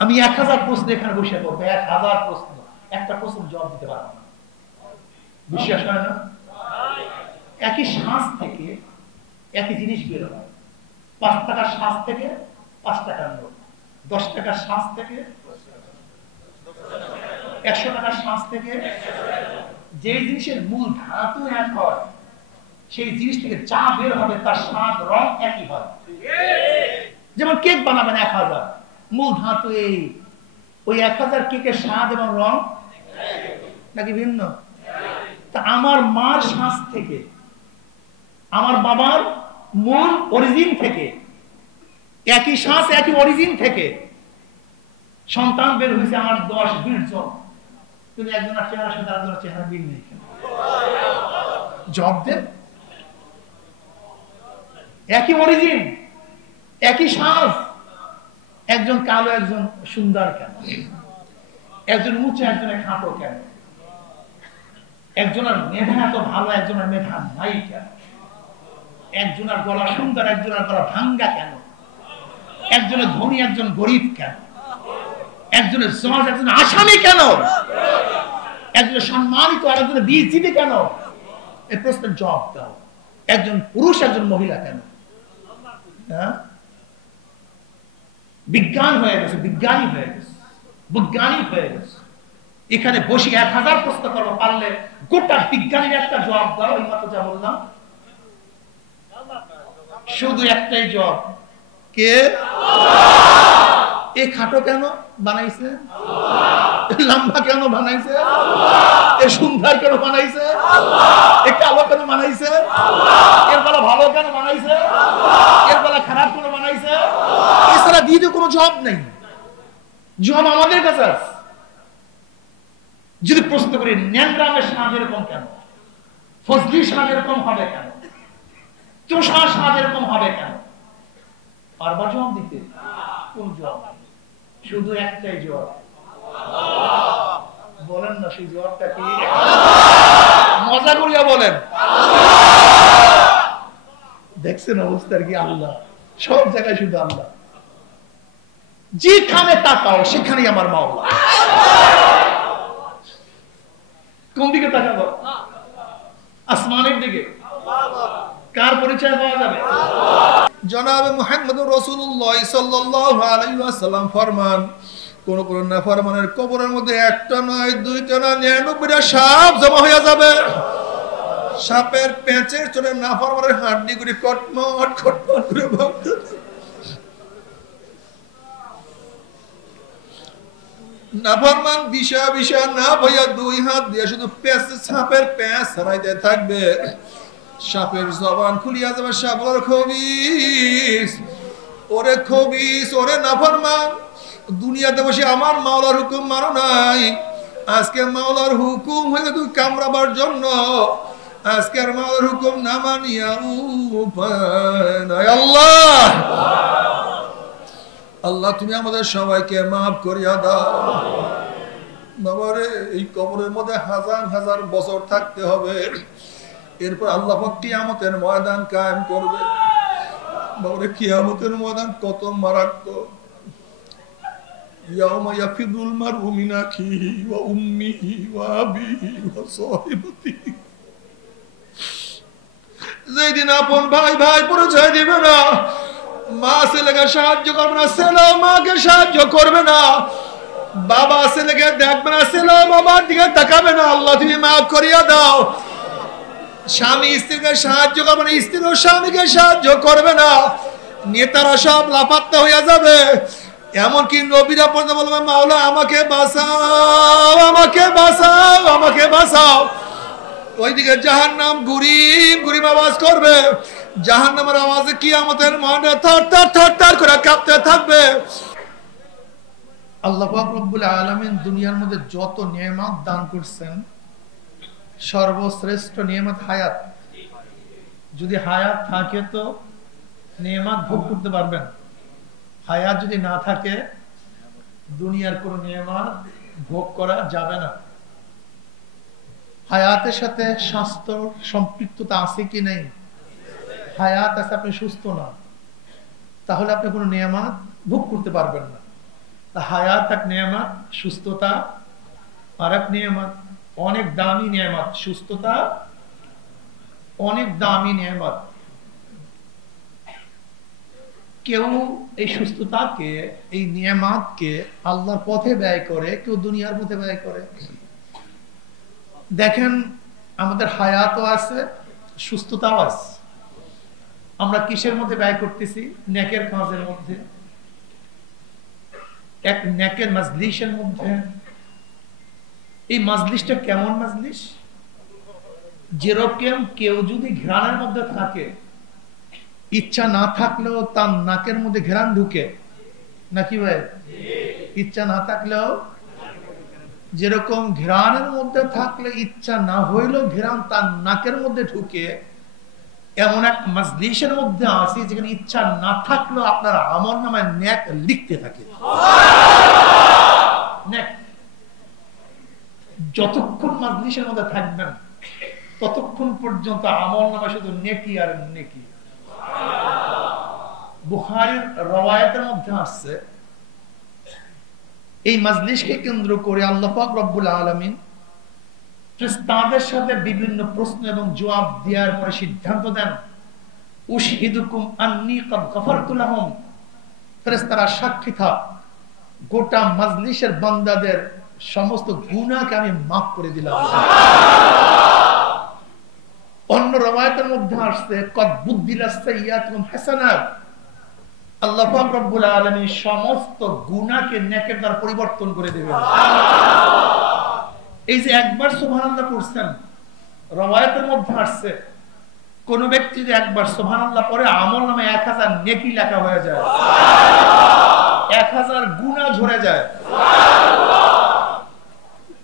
আমি 1000 প্রশ্ন এখানে বসে করবো, 1000 প্রশ্ন, একটা প্রশ্ন জবাব দিতে পারবো না। বিশ্বাস হয় না? একই শ্বাস থেকে একই জিনিস বের হয়। 5 টাকার শ্বাস থেকে 5 টাকার নোট, 10 টাকার শ্বাস থেকে 100 টাকার শ্বাস থেকে, যে জিনিসের মূল ধাতু এক হয় সেই জিনিস থেকে যা বের হবে তার স্বাদ রং একই হয়। যেমন কেক বানাবেন 1000, মূল ধাতু এই, ওই 1000 কেকের স্বাদ এবং রং নাকি ভিন্ন? তা আমার মার শ্বাস থেকে, আমার বাবার মূল অরিজিন থেকে, একই শ্বাস একই অরিজিন থেকে সন্তান বের হয়েছে আমার 10-20 জন, কিন্তু একজনের চেহারা সাথে আরেকজনের চেহারা মিল নেই। জব দেন, একই অরিজিন, একই শ্বাস, একজন কালো একজন সুন্দর কেন? একজন উঁচু একজনের খাটো কেন? একজনের মেধা এত ভালো একজনের মেধা নাই কেন? একজনের গলা সুন্দর একজনের গলা ভাঙ্গা কেন? একজনের ধনী একজন গরিব কেন? একজনের জজ একজন আসামি কেন? একজনের সম্মানিত আর একজনের বিজেপি কেন? এই প্রশ্নের জবাব দাও। একজন পুরুষ একজন মহিলা কেন? বিজ্ঞান হয়ে গেছে, বিজ্ঞানী হয়ে গেছে, বৈজ্ঞানিক হয়ে গেছে। এখানে বসে 1000 প্রশ্ন করবো, পারলে গোটা বিজ্ঞানীর একটা জবাব দাও। এই মাত্র যা বললাম, শুধু একটাই জবাব, কে? এ খাটো কেন বানাইছে? লম্বা কেন বানাইছে? এ সুন্দর কেন বানাইছে? এ কালো কেন বানাইছে? এর গলা ভালো কেন বানাইছে? এর গলা খারাপ কেন বানাইছে? এছাড়া দ্বিতীয় কোনো জবাব নেই। জবাব আমাদের কাছে আছে। যদি প্রশ্ন করি ন্যাংরামের স্বাদ এরকম কেন, ফজলি স্বাদ এরকম হবে কেন, চোষা স্বাদ এরকম হবে কেন, পারবা জবাব দিতে? কোন জবাব? শুধু একটাই জবাব, বলেন না সেই জবাবটা কি? মজা করিয়া বলেন। দেখছেন অবস্থার কি? আল্লাহ সব জায়গায়, শুধু আল্লাহ। যেখানে তাকাও সেখানেই আমার মাওলা। কোন দিকে তাকাবো? আসমানের দিকে। কার পরিচয় পাওয়া যাবে? জনাবে মুহাম্মদুর রাসূলুল্লাহ সাল্লাল্লাহু আলাইহি ওয়াসাল্লাম ফরমান, কোন কোন নাফরমানের কবরের মধ্যে একটা নয়, দুইটা না, 99টা সাপ জমা হয়ে যাবে। সাপের পেঁচের চলে নাফরমানের হাড্ডি করে কটমট কটমট করে ভাঙতে। নাফরমান বিষা বিষা না ভাইয়া 2 হাত দিয়ে শুধু সাপের পেঁচ ছাড়াইতে থাকবে। সাপের জবান খুলিয়া যাবে। সাপ বলে, খবিস, ওরে খবিস, ওরে নাফরমান, দুনিয়াতে বসে আমার মাওলার হুকুম মানো নাই, আজকে মাওলার হুকুম হয়ে তুই কামড়াবার জন্য, আজকে আর মাওলার হুকুম না মানিয়া উপায় নাই। আল্লাহ, আল্লাহ তুমি আমাদের সবাইকে মাফ করিয়া দাও। বাবারে, এই কবরের মধ্যে হাজার হাজার বছর থাকতে হবে, এরপর আল্লাহ পাক কিয়ামতের ময়দান কায়েম করবে। বাবারে, কিয়ামতের ময়দান কত মারাত্মক। ইয়াউমা ইয়াফিদুল মারউ মিন আখিহি ওয়া উম্মিহি ওয়া আবিহি ওয়া সাহিবাতিহি। যেদিন আপন ভাই ভাই পরিচয় দিবে না, মা ছেলেকে সাহায্য করবে না, ছেলে মাকে সাহায্য করবে না, বাবা ছেলেকে দেখবে না, ছেলে বাবার দিকে তাকাবে না। আল্লাহ তুমি মাফ করিয়া দাও। স্বামী স্ত্রীকে সাহায্য করবে না, স্ত্রীও স্বামীকে সাহায্য করবে না, নেতারা সব লাপাত্তা হইয়া যাবে। এমনকি নবীরা পর্যন্ত বলবে, মাওলা আমাকে বাঁচাও, আমাকে বাঁচাও, আমাকে বাঁচাও। ওইদিকে জাহান্নাম গুরিম গুরিম আওয়াজ করবে। জাহান্নামের আওয়াজে কিয়ামতের মাঠে থর থর থর থর করে কাঁপতে থাকবে। আল্লাহ পাক রব্বুল আলামিন দুনিয়ার মধ্যে যত নিয়ামত দান করছেন, সর্বশ্রেষ্ঠ নিয়ামত হায়াত। যদি হায়াত থাকে তো নিয়ামত ভোগ করতে পারবেন, হায়াত যদি না থাকে দুনিয়ার কোন নিয়ামত ভোগ করা যাবে না। হায়াতের সাথে স্বাস্থ্য সম্পৃক্ততা আছে কি নেই? হায়াত আছে, আপনি সুস্থ না, তাহলে আপনি কোনো নিয়ামত ভোগ করতে পারবেন না। হায়াত এক নিয়ামত, সুস্থতা আর এক নিয়ামত, অনেক দামি নিয়ামত। সুস্থতা অনেক দামি নিয়ামত। কেউ এই সুস্থতাকে, এই নিয়ামতকে আল্লাহর পথে ব্যয় করে, কেউ দুনিয়ার পথে ব্যয় করে। দেখেন আমাদের হায়াতও আছে, সুস্থতাও আছে। আমরা কিসের মধ্যে ব্যয় করতেছি? নেকের কাজের মধ্যে, এক নেকের মাজলিসের মধ্যে। এই মাজলিসটা কেমন মাজলিস? যেরকম কেউ যদি ঘ্রাণের মধ্যে থাকে, ইচ্ছা না থাকলেও তার নাকের মধ্যে ঘ্রাণ ঢুকে, নাকি ভাই? ইচ্ছা না থাকলেও, যেরকম ঘ্রাণের মধ্যে থাকলে ইচ্ছা না হইলেও ঘ্রাণ তার নাকের মধ্যে ঢুকে, এমন এক মাজলিসের মধ্যে আছি যেখানে ইচ্ছা না থাকলেও আপনার আমলনামায় নেক লিখতে থাকে। যতক্ষণ মাজলিসের মধ্যে থাকবেন ততক্ষণ পর্যন্ত আমলনামায় শুধু নেকি আর নেকি। বুখারীর রওয়ায়াতের মধ্যে আসছে, এই মাজলিসকে কেন্দ্র করে আল্লাহ পাক রব্বুল আলামিন ফেরেশতাদের সাথে বিভিন্ন প্রশ্ন এবং জবাব দেওয়ার পরে সিদ্ধান্ত দেন, উশহিদুকুম আন্নী ক্বাদ গফারতু লাহুম, ফেরেশতারা সাক্ষী থাক, গোটা মাজলিসের বান্দাদের সমস্ত গুনাহকে আমি মাফ করে দিলাম। অন্য রওয়ায়াতের মধ্যে আসছে, ক্বাদ বুদ্দিলাস সাইয়্যাতুকুম হাসানাত, আল্লাহ পাক রব্বুল আলামিন সমস্ত গুনাহকে নেকের দ্বারা পরিবর্তন করে দেবেন। এই যে একবার সুবহানাল্লাহ পড়ছেন, রওয়ায়াতের মধ্যে আসছে কোন ব্যক্তি যদি একবার সুবহানাল্লাহ পড়ে আমলনামে 1000 নেকি লেখা হয়ে যায়, 1000 গুনাহ ঝরে যায়।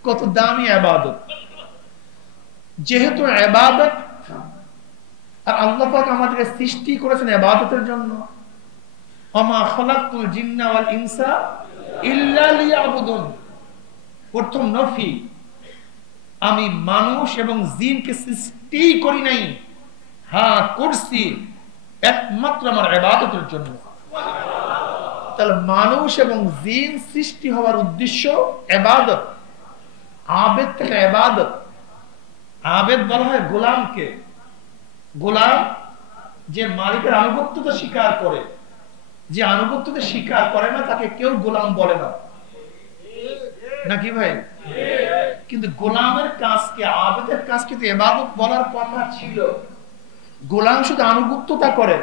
কত দামি ইবাদত! যেহেতু ইবাদত, আর আল্লাহ পাক আমাদেরকে সৃষ্টি করেছেন ইবাদতের জন্য, ওমা খালাকতুল জিন্না ওয়াল ইনসা ইল্লা লিয়াবুদুন। প্রথম নফি, আমি মানুষ এবং জিনকে সৃষ্টি করি নাই, হ্যাঁ করছি একমাত্র আমার ইবাদতের জন্য। তাহলে মানুষ এবং জিন সৃষ্টি হওয়ার উদ্দেশ্য ইবাদত। আবেদ থেকে ইবাদত। আবেদ বলা হয় গোলামকে। গোলাম যে মালিকের আনুগত্যতা স্বীকার করে, যে আনুগত্যতা স্বীকার করে না তাকে কেউ গোলাম বলে না, নাকি ভাই? কিন্তু গোলামের কাজকে, আবেদের কাজকে তো ইবাদত বলার কথা ছিল। গোলাম শুধু আনুগত্যতা করে,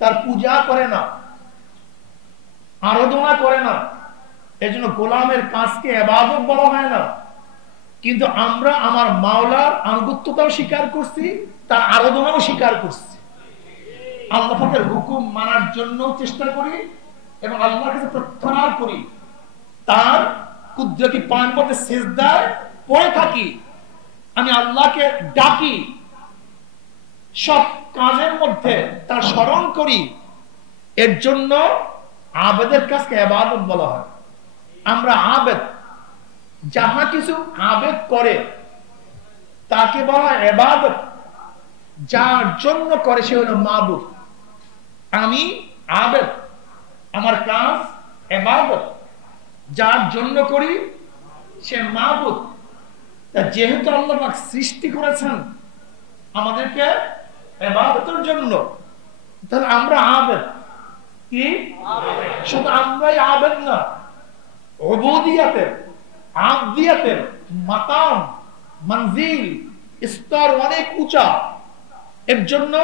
তার পূজা করে না, আরাধনা করে না, এজন্য গোলামের কাজকে ইবাদত বলা হয় না। কিন্তু আমরা আমার মাওলার আনুগত্যতাও স্বীকার করছি, তার আরাধনাও স্বীকার করছি। আল্লাহ পাকের হুকুম মানার জন্য চেষ্টা করি এবং আল্লাহর কাছে প্রার্থনা করি, তার কুদরতি পায়ের মধ্যে সিজদায় পড়ে থাকি, আমি আল্লাহকে ডাকি, সব কাজের মধ্যে তার স্মরণ করি। এর জন্য আবেদের কাজকে ইবাদত বলা হয়। আমরা আবেদ, যাহা কিছু আবেদ করে তাকে বলা হয় ইবাদত। যার জন্য করে সে হলো মাবুদ। আমি আবেদ, আমার কাজ ইবাদত, যার জন্য করি সে মাবুদ। যেহেতু আল্লাহ পাক সৃষ্টি করেছেন আমাদেরকে ইবাদতের জন্য, তাহলে আমরা আবেদ। কি শুধু আমরাই আবেদ না, উবুদিয়াতের, আবদিয়াতের মাকাম, মঞ্জিল, স্তর অনেক উঁচা। এর জন্য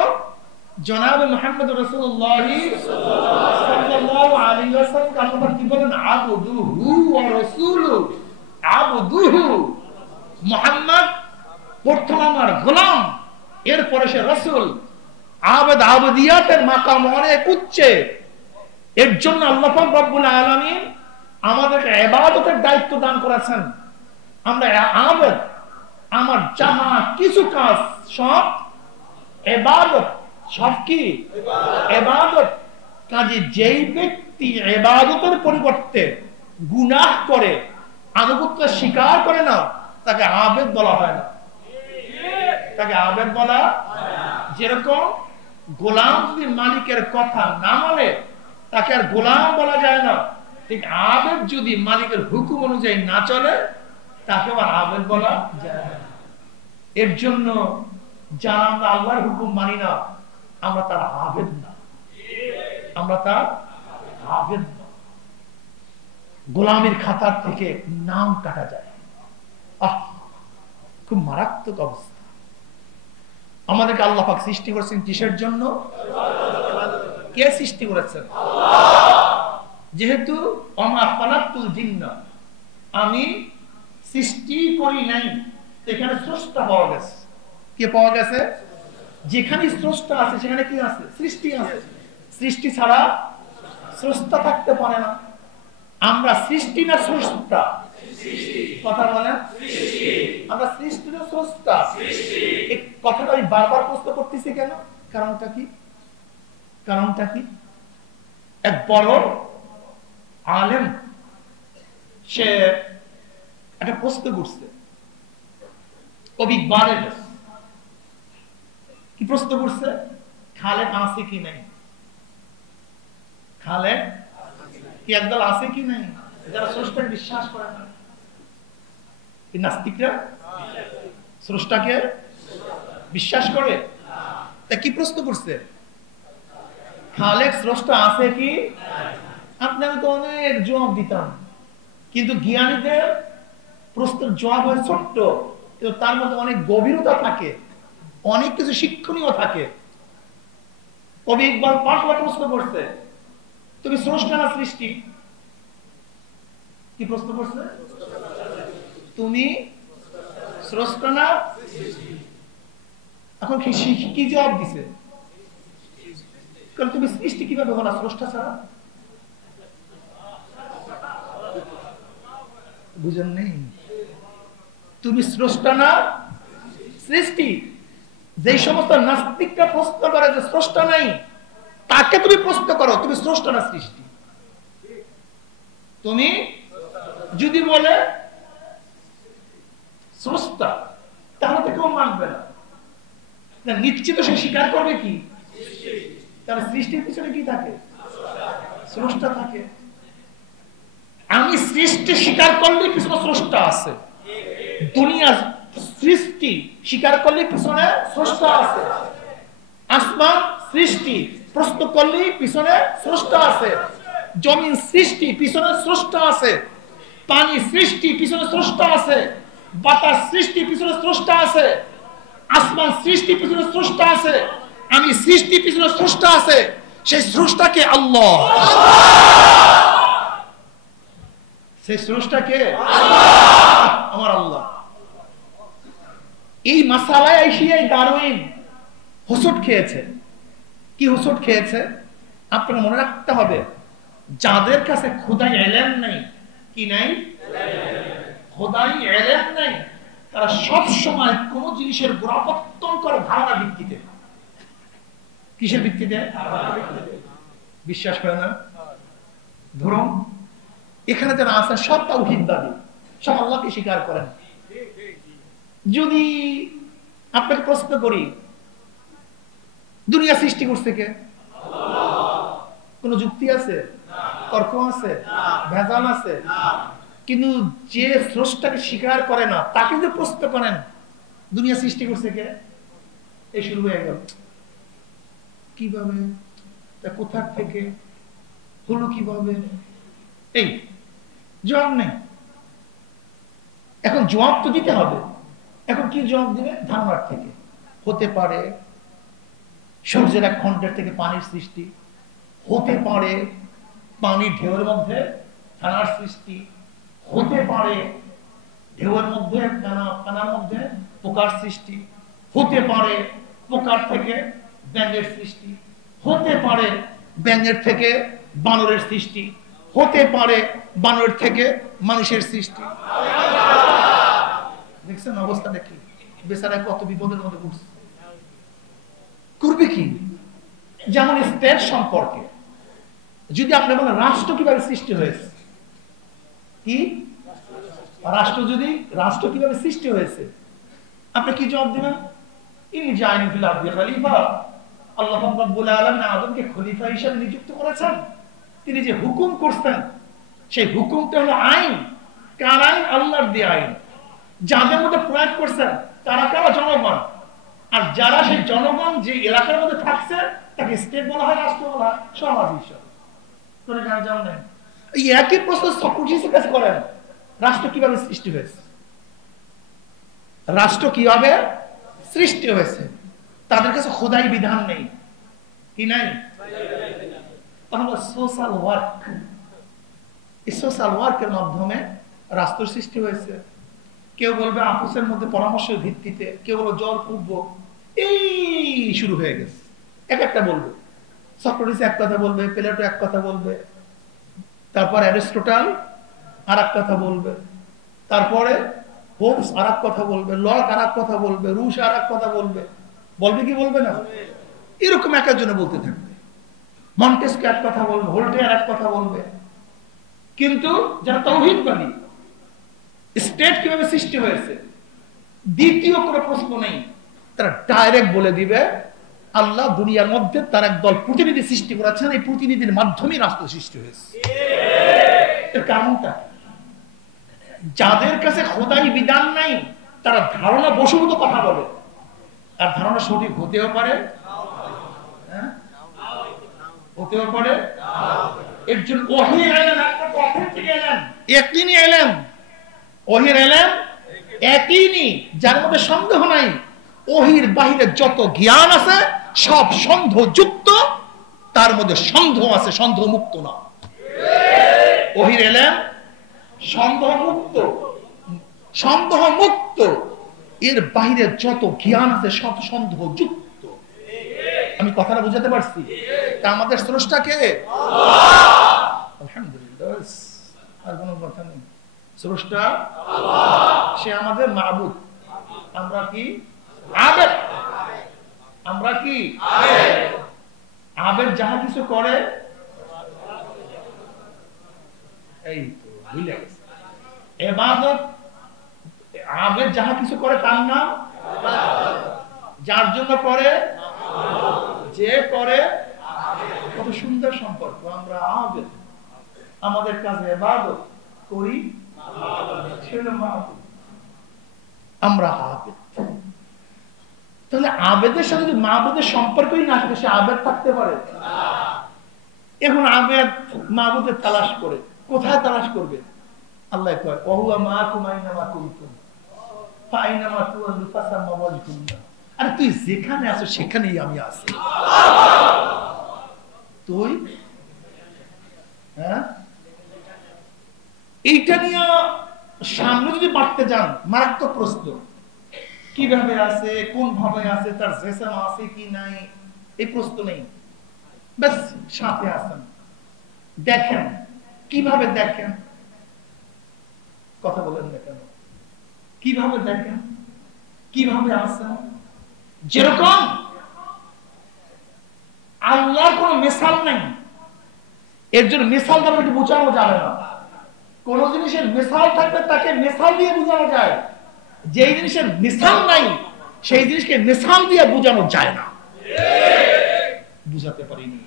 জনাবে মুহাম্মদ রাসূলুল্লাহ সাল্লাল্লাহু আলাইহি ওয়াসাল্লাম আল্লাহ কি বলেন, আবদুহু ওয়া রাসূলুহু। আবদুহু মুহাম্মদ প্রথম আমার গোলাম, এরপরে সে রাসূল। আবেদ, আবদিয়াতের মাকাম অনেক উচ্চে। এর জন্য আল্লাহ পাক রব্বুল আলামিন আমাদেরকে ইবাদতের দায়িত্ব দান করেছেন। আমরা আবেদ, আমার যাহা কিছু কাজ সব ইবাদত। সব কি ইবাদত? কাজে যেই ব্যক্তি ইবাদতের পরিবর্তে গুনাহ করে, আনুগত্য স্বীকার করে না, তাকে আবেদ বলা হয় না। তাকে আবেদ বলা, যেরকম গোলাম যদি মালিকের কথা না মানে তাকে আর গোলাম বলা যায় না, ঠিক আবেদ যদি মালিকের হুকুম অনুযায়ী না চলে তাকে আবার আবেদ বলা যায় না। এর জন্য যারা আমরা আল্লাহর হুকুম মানি না আমরা তার আবেদ না, আমরা তার আবেদ না। গোলামের খাতার থেকে নাম কাটা যায়। খুব মারাত্মক অবস্থা। আমাদেরকে আল্লাহ পাক সৃষ্টি করেছেন কিসের জন্য? কে সৃষ্টি করেছেন? যেহেতু ওমা খালাকতুল জিন্না, আমি সৃষ্টি করি নাই, এখানে স্রষ্টা পাওয়া গেছে। কে পাওয়া গেছে? যেখানে স্রষ্টা আছে সেখানে কি আছে? সৃষ্টি আছে। সৃষ্টি ছাড়া স্রষ্টা থাকতে পারে না। আমরা সৃষ্টি না স্রষ্টা? কথা বলেন, আমরা সৃষ্টি না স্রষ্টা? এই কথাটা আমি বারবার প্রশ্ন করতেছি কেন? কারণটা কি? কারণটা কি? এক বড় আলেম সে একটা প্রশ্ন করছে কবি ইকবালের কাছে। কি প্রশ্ন করছে? খালেক আছে কি নাই? খালেক কি একদল আছে কি নাই? যারা স্রষ্টাকে বিশ্বাস করে না, নাস্তিকরা স্রষ্টাকে বিশ্বাস করে। তা কি প্রশ্ন করছে? খালেক স্রষ্টা আছে কি? আপনি আমি তো অনেক জবাব দিতাম, কিন্তু জ্ঞানীদের প্রশ্নের জবাব হয় ছোট্ট, কিন্তু তার মধ্যে অনেক গভীরতা থাকে, অনেক কিছু শিক্ষণীয় থাকে। কবি ইকবাল পাল্টা প্রশ্ন করছে, তুমি স্রষ্টা না সৃষ্টি? কি প্রশ্ন করছে? তুমি স্রষ্টা না? এখন কি জবাব দিছে? কারণ তুমি সৃষ্টি কিভাবে হলা স্রষ্টা ছাড়া? বুঝেন নেই? তুমি স্রষ্টা না সৃষ্টি। যে সমস্ত নাস্তিকরা প্রশ্ন করে যে স্রষ্টা নাই, তাকে তুমি প্রশ্ন করো তুমি স্রষ্টা না সৃষ্টি? তুমি যদি বলে স্রষ্টা, তাহলে তো কেউ মানবে না। নিশ্চিত সে স্বীকার করবে কি? তাহলে সৃষ্টির পিছনে কি থাকে? স্রষ্টা থাকে। আমি সৃষ্টি স্বীকার করলে পিছনে স্রষ্টা আছে। দুনিয়া সৃষ্টি স্বীকার করলে পিছনে স্রষ্টা আছে। আসমান সৃষ্টি প্রশ্ন করলে পিছনে স্রষ্টা আছে। জমিন সৃষ্টি পিছনে স্রষ্টা আছে। পানি সৃষ্টি পিছনে স্রষ্টা আছে। বাতাস সৃষ্টি পিছনে স্রষ্টা আছে। আসমান সৃষ্টি পিছনে স্রষ্টা আছে। আমি সৃষ্টি পিছনে স্রষ্টা আছে। সেই স্রষ্টাকে আল্লাহ। সেই স্রষ্টাকে আমার আল্লাহ। এই মাসালায় এশিয়ায় ডারউইন হোঁচট খেয়েছে। কি হোঁচট খেয়েছে? আপনারা মনে রাখতে হবে, যাদের কাছে খোদাই ইলম নাই, কি নাই? খোদাই ইলম নাই, তারা সব সময় কোন জিনিসের গোড়াপত্তন করে ধারণা ভিত্তিতে। কিসের ভিত্তিতে? বিশ্বাস করে না। ধরুন এখানে যারা আছেন সব তাওহীদবাদী, সব আল্লাহকে স্বীকার করেন। যদি আপনাকে প্রশ্ন করি দুনিয়া সৃষ্টি করছে কে? কোন যুক্তি আছে? তর্ক আছে? ভেজাল আছে? কিন্তু যে স্রষ্টাকে স্বীকার করে না তাকে যে প্রশ্ন করেন দুনিয়া সৃষ্টি করছে কে, এই শুরু হয়ে গেল। কিভাবে? কোথা থেকে হলো? কিভাবে? এই জবাব নেই। এখন জবাব তো দিতে হবে। এখন কি জবাব দিবে? ধারণার থেকে। হতে পারে সূর্যের এক খণ্ডের থেকে পানির সৃষ্টি, হতে পারে পানির ঢেউয়ের মধ্যে ফেনার সৃষ্টি, হতে পারে ঢেউয়ের মধ্যে ফেনার মধ্যে পোকার সৃষ্টি, হতে পারে পোকার থেকে ব্যাঙের সৃষ্টি, হতে পারে ব্যাঙের থেকে বানরের সৃষ্টি, হতে পারে বানরের থেকে মানুষের সৃষ্টি। দেখছেন অবস্থা দেখি? বেচারা কত বিপদের মধ্যে পড়ছে। করবে কি? যেমন স্টেট সম্পর্কে যদি আপনি বলেন রাষ্ট্র কিভাবে সৃষ্টি হয়েছে, কি রাষ্ট্র কিভাবে সৃষ্টি হয়েছে, আপনি কি জবাব দিবেন? ইনি জাইন ফিল আরদি খলিফা। আল্লাহ রাব্বুল আলামিন আদমকে খলিফা হিসেবে নিযুক্ত করেছেন। তিনি যে হুকুম করতেন সেই হুকুমটা হলো আইন। কার আইন? আল্লাহর দেয়া আইন। যাদের মধ্যে প্রয়োগ করছেন তারা কারা? জনগণ। আর যারা সেই জনগণ যে এলাকার মধ্যে থাকছে তাকে স্টেট বলা হয়, রাষ্ট্র বলা হয়, সমাজ হিসাবে। এই একই প্রশ্ন সক্রেটিসের কাছে করেন, রাষ্ট্র কিভাবে সৃষ্টি হয়েছে? রাষ্ট্র কিভাবে সৃষ্টি হয়েছে? তাদের কাছে খোদাই বিধান নেই, কি নাই? তাহলে সোশ্যাল ওয়ার্ক, এই সোশ্যাল ওয়ার্কের মাধ্যমে রাষ্ট্র সৃষ্টি হয়েছে। কেউ বলবে আপসের মধ্যে পরামর্শের ভিত্তিতে, কেউ বলবে জোরপূর্বক, এই শুরু হয়ে গেছে। এক একটা বলবে, সক্রেটিস এক কথা বলবে, প্লেটো এক কথা বলবে, তারপর অ্যারিস্টটল আর এক কথা বলবে, তারপরে হোমস আর এক কথা বলবে, লক আর এক কথা বলবে, রুশ আর এক কথা বলবে। বলবে কি বলবে না? এরকম এক একজনে বলতে থাকবে। মন্টেস্ক্যু এক কথা বলবে, ভোল্টেয়ার এক কথা বলবে। কিন্তু যারা তাওহীদবাদী, স্টেট কিভাবে সৃষ্টি হয়েছে দ্বিতীয় কোনো প্রশ্ন নেই, তারা ডাইরেক্ট বলে দিবে আল্লাহ দুনিয়ার মধ্যে তার একদল প্রতিনিধি সৃষ্টি করেছেন, এই প্রতিনিধির মাধ্যমে রাষ্ট্র সৃষ্টি হয়েছে। এর কারণটা, যাদের কাছে খোদাই বিধান নাই তারা ধারণা বশীভূত কথা বলে, আর ধারণা সঠিক হতেও পারে, হতেও পারে। একজন ওহী এলেন, একটা কথা থেকে এলেন, একদিনই এলেন, ওহীর এলেন একদিনই, যার মধ্যে সন্দেহ নাই। ওহীর বাহিরে যত জ্ঞান আছে সব সন্দেহযুক্ত, তার মধ্যে সন্দেহ আছে, সন্দেহ মুক্ত না। ওহীর এলেন সন্দেহ মুক্ত, সন্দেহ মুক্ত। এর বাহিরে যত জ্ঞান আছে সব সন্দেহযুক্ত। আমি কথাটা বুঝাতে পারছি? তা আমাদের স্রষ্টা কে? আলহামদুলিল্লাহ, আর কোনো কথা নেই। স্রষ্টা আল্লাহ, সে আমাদের মাবুদ। আমরা কি? আবেদ। আমরা কি? আবেদ যাহা কিছু করে, এই তো ভুলে গেছে, ইবাদত। আবেদ যাহা কিছু করে তার নাম, যার জন্য করে, যে করে। কত সুন্দর সম্পর্ক। আমরা আবেদ, আমাদের কাছে ইবাদত করি, আমরা আবেদ। তাহলে আবেদের সাথে যদি মাবুদের সম্পর্কই না থাকে, সে আবেদ থাকতে পারে? এখন আবেদ মাবুদের তালাশ করে, কোথায় তালাশ করবে? আল্লাহ কয় ওহুয়া মাকুম আইনামা কুনতুম ফাইনামা তুওয়াল্লু ফাসাম্মা ওয়াজহুল্লাহ। আরে তুই যেখানে আছো সেখানেই আমি আছি। তুই এইটা নিয়ে সামনে যদি বাড়তে যান, মারাত্মক প্রশ্ন। কিভাবে আছে, কোন ভাবে আছে, তার জেসাম আছে কি নাই, এই প্রশ্ন নেই। ব্যাস সাথে আছেন, দেখেন কিভাবে দেখেন। কথা বলেন না কেন? কিভাবে দেখেন, কিভাবে আছেন? যেরকম আল্লাহর কোন মিসাল নাই, এর জন্য মিসাল দ্বারা একটু বোঝানো যাবে না। কোন জিনিসের মিসাল থাকলে তাকে মিসাল দিয়ে বোঝানো যায়, যেই জিনিসের মিসাল নাই সেই জিনিসকে মিসাল দিয়ে বোঝানো যায় না। বুঝাতে পারিনি।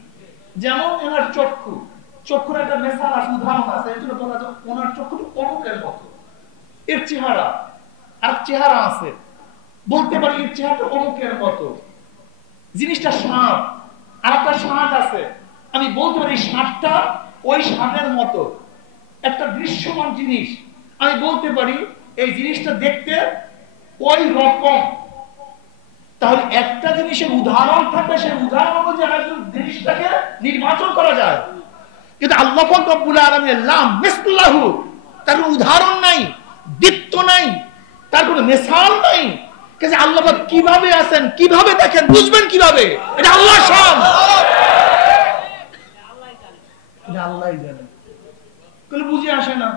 যেমন এনার চক্ষু, চক্ষুর একটা মিসাল আছে, উদাহরণ আছে। এর জন্য বলা যায় ওনার চক্ষু অমুকের মতো, এর চেহারা আর চেহারা আছে, বলতে পারি এর চেহারাটা অমুকের মতো। জিনিসটা সাপ, আর একটা সাপ আছে, আমি বলতে পারি সাপটা ওই সাপের মতো। একটা দৃশ্যমান জিনিস, আমি বলতে পারি এই জিনিসটা দেখতে ওই রকম। তাহলে একটা জিনিসের উদাহরণ থাকলে সেই উদাহরণ অনুযায়ী জিনিসটাকে নির্বাচন করা যায়। কিন্তু আল্লাহ পাক রব্বুল আলামিন লাম মিসলাহু, তার উদাহরণ নাই, দ্বিত্ব নাই, তার কোনো মিসাল নাই। কাজে আল্লাহ পাক কিভাবে আছেন, কিভাবে দেখেন, বুঝবেন কিভাবে? এটা আল্লাহর শান, এটা আল্লাহই জানেন। কোন বুঝে আসে না,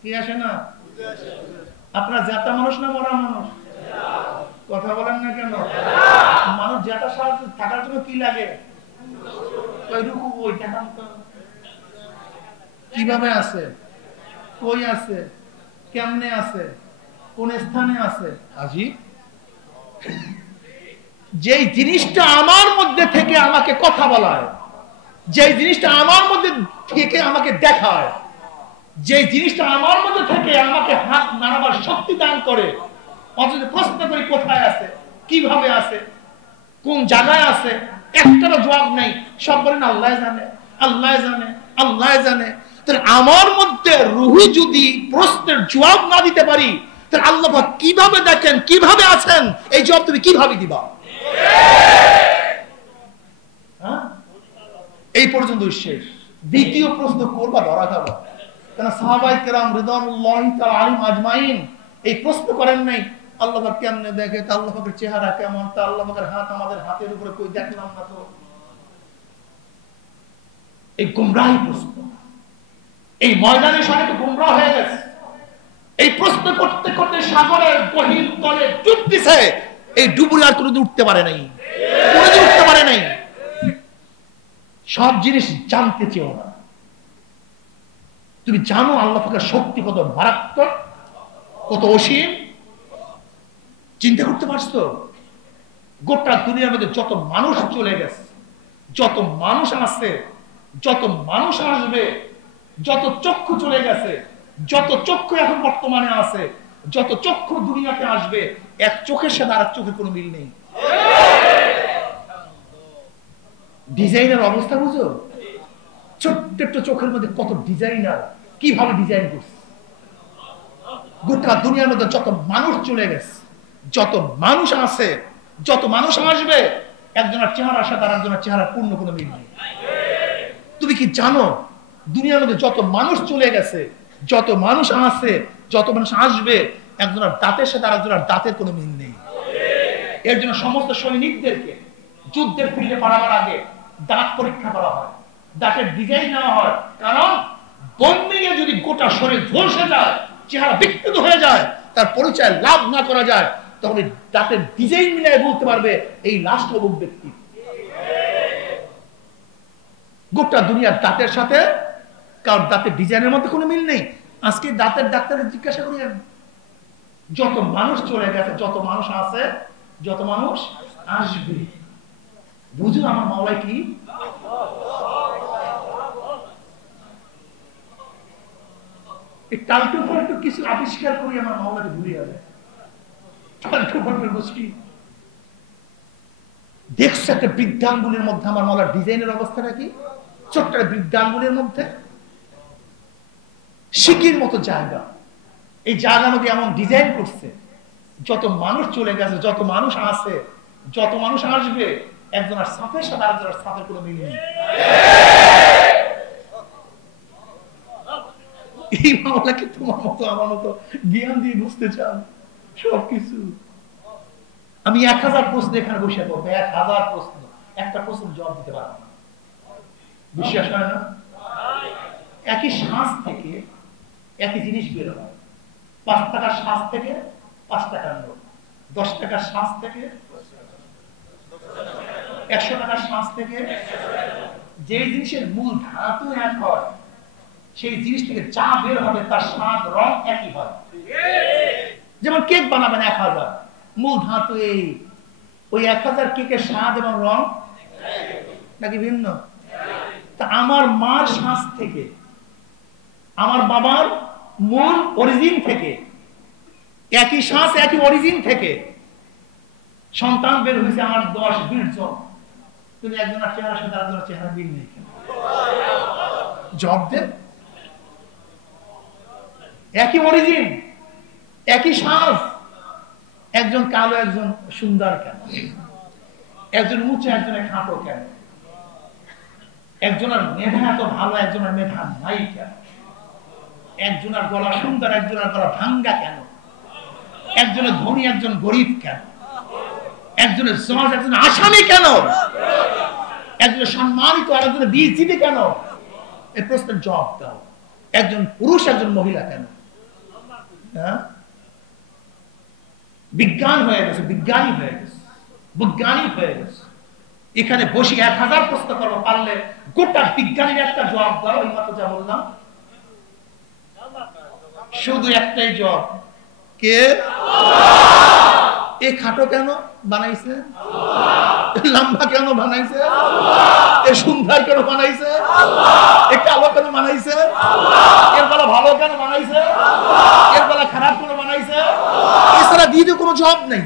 কি আসে না? আপনার জাতা মানুষ না মরা মানুষ? কথা বলেন না কেন? মানুষ জাতা সাথে থাকার জন্য কি লাগে? ওই রুকু, ওই দেখান তো কিভাবে আছে, কই আছে, কেমনে আছে, কোন স্থানে আছে। আজিব। যেই জিনিসটা আমার মধ্যে থেকে আমাকে কথা বলায়, যেই জিনিসটা আমার মধ্যে থেকে আমাকে দেখায়, যে জিনিসটা আমার মধ্যে থেকে আমাকে হাত নাড়াবার শক্তি দান করে, অথচ প্রশ্ন করি কোথায় আছে, কিভাবে আছে, কোন জায়গায় আছে, একটারও জবাব নেই। সব বলেন আল্লাহ জানে, আল্লাহ জানে, আল্লাহ জানে। তাহলে আমার মধ্যে রুহু যদি প্রশ্নের জবাব না দিতে পারি, তাহলে আল্লাহ কিভাবে দেখেন, কিভাবে আছেন, এই জবাব তুমি কিভাবে দিবা? এই পর্যন্ত শেষ। দ্বিতীয় প্রশ্ন করবা ধরা খাবা। কেন সাহাবায়ে কেরাম রিদওয়ানুল্লাহি তাআলা আলাইহিম আজমাইন এই প্রশ্ন করেন নাই আল্লাহ পাক কেমনে দেখে, তা আল্লাহ পাকের চেহারা কেমন, তা আল্লাহ পাকের হাত আমাদের হাতের উপরে কই দেখলাম না তো। এই গুমরাহি প্রশ্ন, এই ময়দানে সবাই তো গুমরাহ হয়ে গেছে। এই প্রশ্ন করতে করতে সাগরের গহীন তলে ডুব দিছে, এই ডুবুরি আর কোনোদিন উঠতে পারে নাই, কোনোদিন উঠতে পারে নাই। সব জিনিস জানতে চেও না। তুমি জানো আল্লাহ পাকের শক্তি কত মারাত্মক, কত অসীম, চিন্তা করতে পারছো? গোটা দুনিয়ার মধ্যে যত মানুষ চলে গেছে, যত মানুষ আসছে, যত মানুষ আসবে, যত চক্ষু চলে গেছে, যত চক্ষু এখন বর্তমানে আছে, যত চক্ষু দুনিয়াতে আসবে, এক চোখের সাথে আর এক চোখের কোনো মিল নেই। ডিজাইনের অবস্থা বুঝো? ছোট্ট একটা চোখের মধ্যে কত ডিজাইনার, কিভাবে ডিজাইন করছে। গোটা দুনিয়ার মধ্যে যত মানুষ চলে গেছে, যত মানুষ আছে, যত মানুষ আসবে, একজনের চেহারার সাথে আর একজনের চেহারা পূর্ণ কোনো মিল নেই। তুমি কি জানো দুনিয়ার মধ্যে যত মানুষ চলে গেছে, যত মানুষ আছে, যত মানুষ আসবে, একজনের দাঁতের সাথে আর একজনের দাঁতের কোনো মিল নেই। এর জন্য সমস্ত সৈনিকদেরকে যুদ্ধের ফিল্ডে পাঠাবার আগে দাঁত পরীক্ষা করা হয়, দাঁতের ডিজাইন নেওয়া হয়। কারণ বম্বিংয়ে যদি গোটা শরীর ঝলসে যায়, চেহারা বিকৃত হয়ে যায়, তার পরিচয় লাভ না করা যায়, তখন দাঁতের ডিজাইন মিলিয়ে বলতে পারবে এই লাস্ট অবুক ব্যক্তি। গোটা দুনিয়ার দাঁতের সাথে কারণ দাঁতের ডিজাইনের মধ্যে কোনো মিল নেই। আজকে দাঁতের ডাক্তারের জিজ্ঞাসা করি, যত মানুষ চলে গেছে, যত মানুষ আছে, যত মানুষ আসবে, বুঝুন আমার মাওলা কি? এই টালটু ফালটু কিছু আবিষ্কার করি আমার মাওলাকে ভুলে যাবে। টালটু ফালটু গোষ্ঠী দেখছে একটা বৃদ্ধাঙ্গুলের মধ্যে আমার মাওলার ডিজাইনের অবস্থাটা কি? ছোট্ট বৃদ্ধাঙ্গুলের মধ্যে শিকির মতো জায়গা, এই জায়গার মধ্যে এমন ডিজাইন করছে, যত মানুষ চলে গেছে, যত মানুষ আছে, যত মানুষ আসবে, একজনের সাথের সাথে আরেকজনের সাথে কোনো মিল নেই। এই মাওলাকে তোমার মতো আমার মতো জ্ঞান দিয়ে বুঝতে চান সবকিছু। আমি 1000 প্রশ্ন এখানে বসে করবো, 1000 প্রশ্ন, একটা প্রশ্ন জবাব দিতে পারবো না। বিশ্বাস হয় না? একই শ্বাস থেকে একই জিনিস বের হয়। 5 টাকার শ্বাস থেকে 5 টাকার নোট, 10 টাকার শ্বাস থেকে 100 টাকার শ্বাস থেকে, যে জিনিসের মূল ধাতু এক হয়, সেই জিনিস থেকে যা বের হবে তার স্বাদ রং একই হয়। যেমন কেক বানাবেন 1000, মূল ধাতু এই, ওই 1000 কেকের স্বাদ এবং রং নাকি ভিন্ন? তা আমার মার শ্বাস থেকে, আমার বাবার মূল অরিজিন থেকে, একই শ্বাস একই অরিজিন থেকে সন্তান বের হয়েছে আমার 10-20 জন, কিন্তু একজনের চেহারা সাথে আরেকজনের চেহারা মিল নেই কেন? জবাব দেন। একই অরিজিন, একই শ্বাস, একজন কালো একজন সুন্দর কেন? একজন উঁচু একজনের খাটো কেন? একজনের মেধা এত ভালো, একজনের মেধা নাই কেন? একজনের গলা সুন্দর, একজনের গলা ভাঙ্গা কেন? একজনের ধনী একজন গরিব কেন? একজনের সমাজ একজন আসামি কেন? একজনের সম্মানিত আর একজনের বিজিবি কেন? এই প্রশ্নের জবাব দাও। একজন পুরুষ একজন মহিলা কেন? বিজ্ঞান হয়ে গেছে, বিজ্ঞানী হয়ে গেছে, বৈজ্ঞানিক হয়ে গেছে। এখানে বসে 1000 প্রশ্ন করবো, পারলে গোটা বিজ্ঞানীর একটা জবাব দাও। এই মাত্র যা বললাম, শুধু একটাই জবাব, কে? এ খাটো কেন বানাইছে? লম্বা কেন বানাইছে? এ সুন্দর কেন বানাইছে? একটা আল্লাহ কেন বানাইছে? এর বেলা ভালো কেন বানাইছে? এর বেলা খারাপ কেন বানাইছে? এছাড়া দ্বিতীয় কোনো জবাব নেই।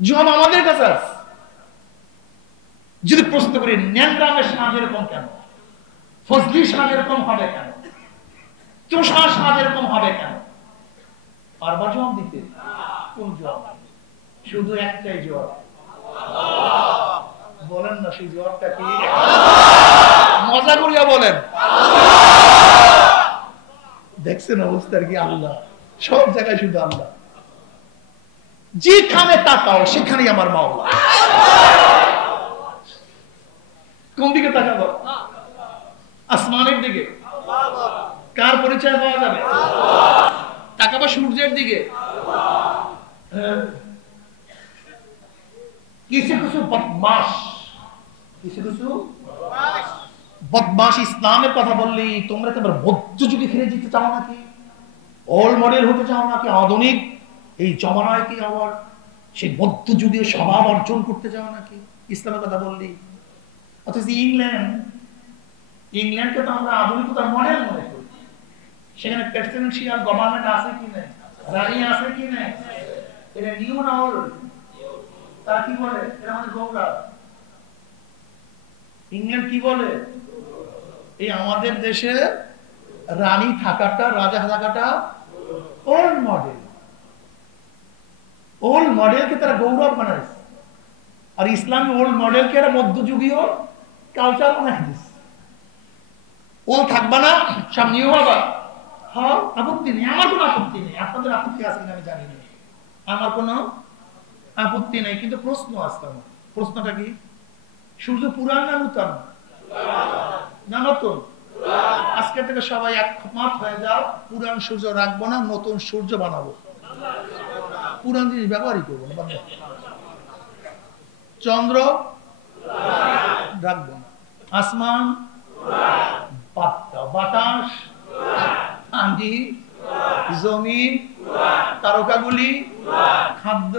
জবাব আমাদের কাছে আছে। যদি প্রশ্ন করি ন্যাংরামের সাজ এরকম কেন, ফজলি সাজ এরকম হবে কেন, চোষা সাজ এরকম হবে কেন, পারবা জবাব দিতে? কোন জবাব? শুধু একটাই জবাব। বলেন না সেই জবাবটা কি? মজা করিয়া বলেন। দেখছেন অবস্থার কি? আল্লাহ সব জায়গায় শুধু আল্লাহ। যেখানে তাকাও সেখানেই আমার মাওলা। কোন দিকে তাকাবো? আসমানের দিকে। কার পরিচয় পাওয়া যাবে? তাকাবো সূর্যের দিকে। কিছু কিছু বদমাশ, কিছু কিছু বদমাশ ইসলামের কথা বললি তোমরা তোমার মধ্যযুগে ফিরে যেতে চাও নাকি? ওল্ড মডেল হতে চাও নাকি? আধুনিক এই জমানায় কি আবার সেই মধ্যযুগে স্বভাব অর্জন করতে চাও নাকি? ইসলামের কথা বললি। অথচ ইংল্যান্ডকে তো আমরা আধুনিকতার মডেল মনে করি। সেখানে প্রেসিডেন্সিয়াল গভর্নমেন্ট আছে কি নেই, রানী আছে কি নেই, এটা নিউ না ওল্ড? তারা কি বলে? এটা আমাদের গৌরব। ইংল্যান্ড কি বলে? এই আমাদের দেশে রানী থাকাটা, রাজা থাকাটা ওল্ড মডেল। ওল্ড মডেলকে তারা গৌরব বানাইছে। আর ইসলামী ওল্ড মডেলকে এরা মধ্যযুগীয় কালচার বানাই দিচ্ছে। ওল্ড থাকবা না, সব নিউ হবা। হ্যাঁ, আপত্তি নেই, আমার কোনো আপত্তি নেই। আপনাদের আপত্তি আছে কিনা আমি জানি না, আমার কোনো আপত্তি নেই। কিন্তু প্রশ্ন আসতে আমার। প্রশ্নটা কি? সূর্য পুরান না নূতন? না নতুন? আজকে থেকে সবাই একমত হয়ে যাও, পুরান সূর্য রাখবো না, নতুন সূর্য বানাবো। পুরান জিনিস ব্যবহারই করবো না। চন্দ্র রাখবো না, আসমান, বাতাস, আঁধি, জমিন, তারকাগুলি, খাদ্য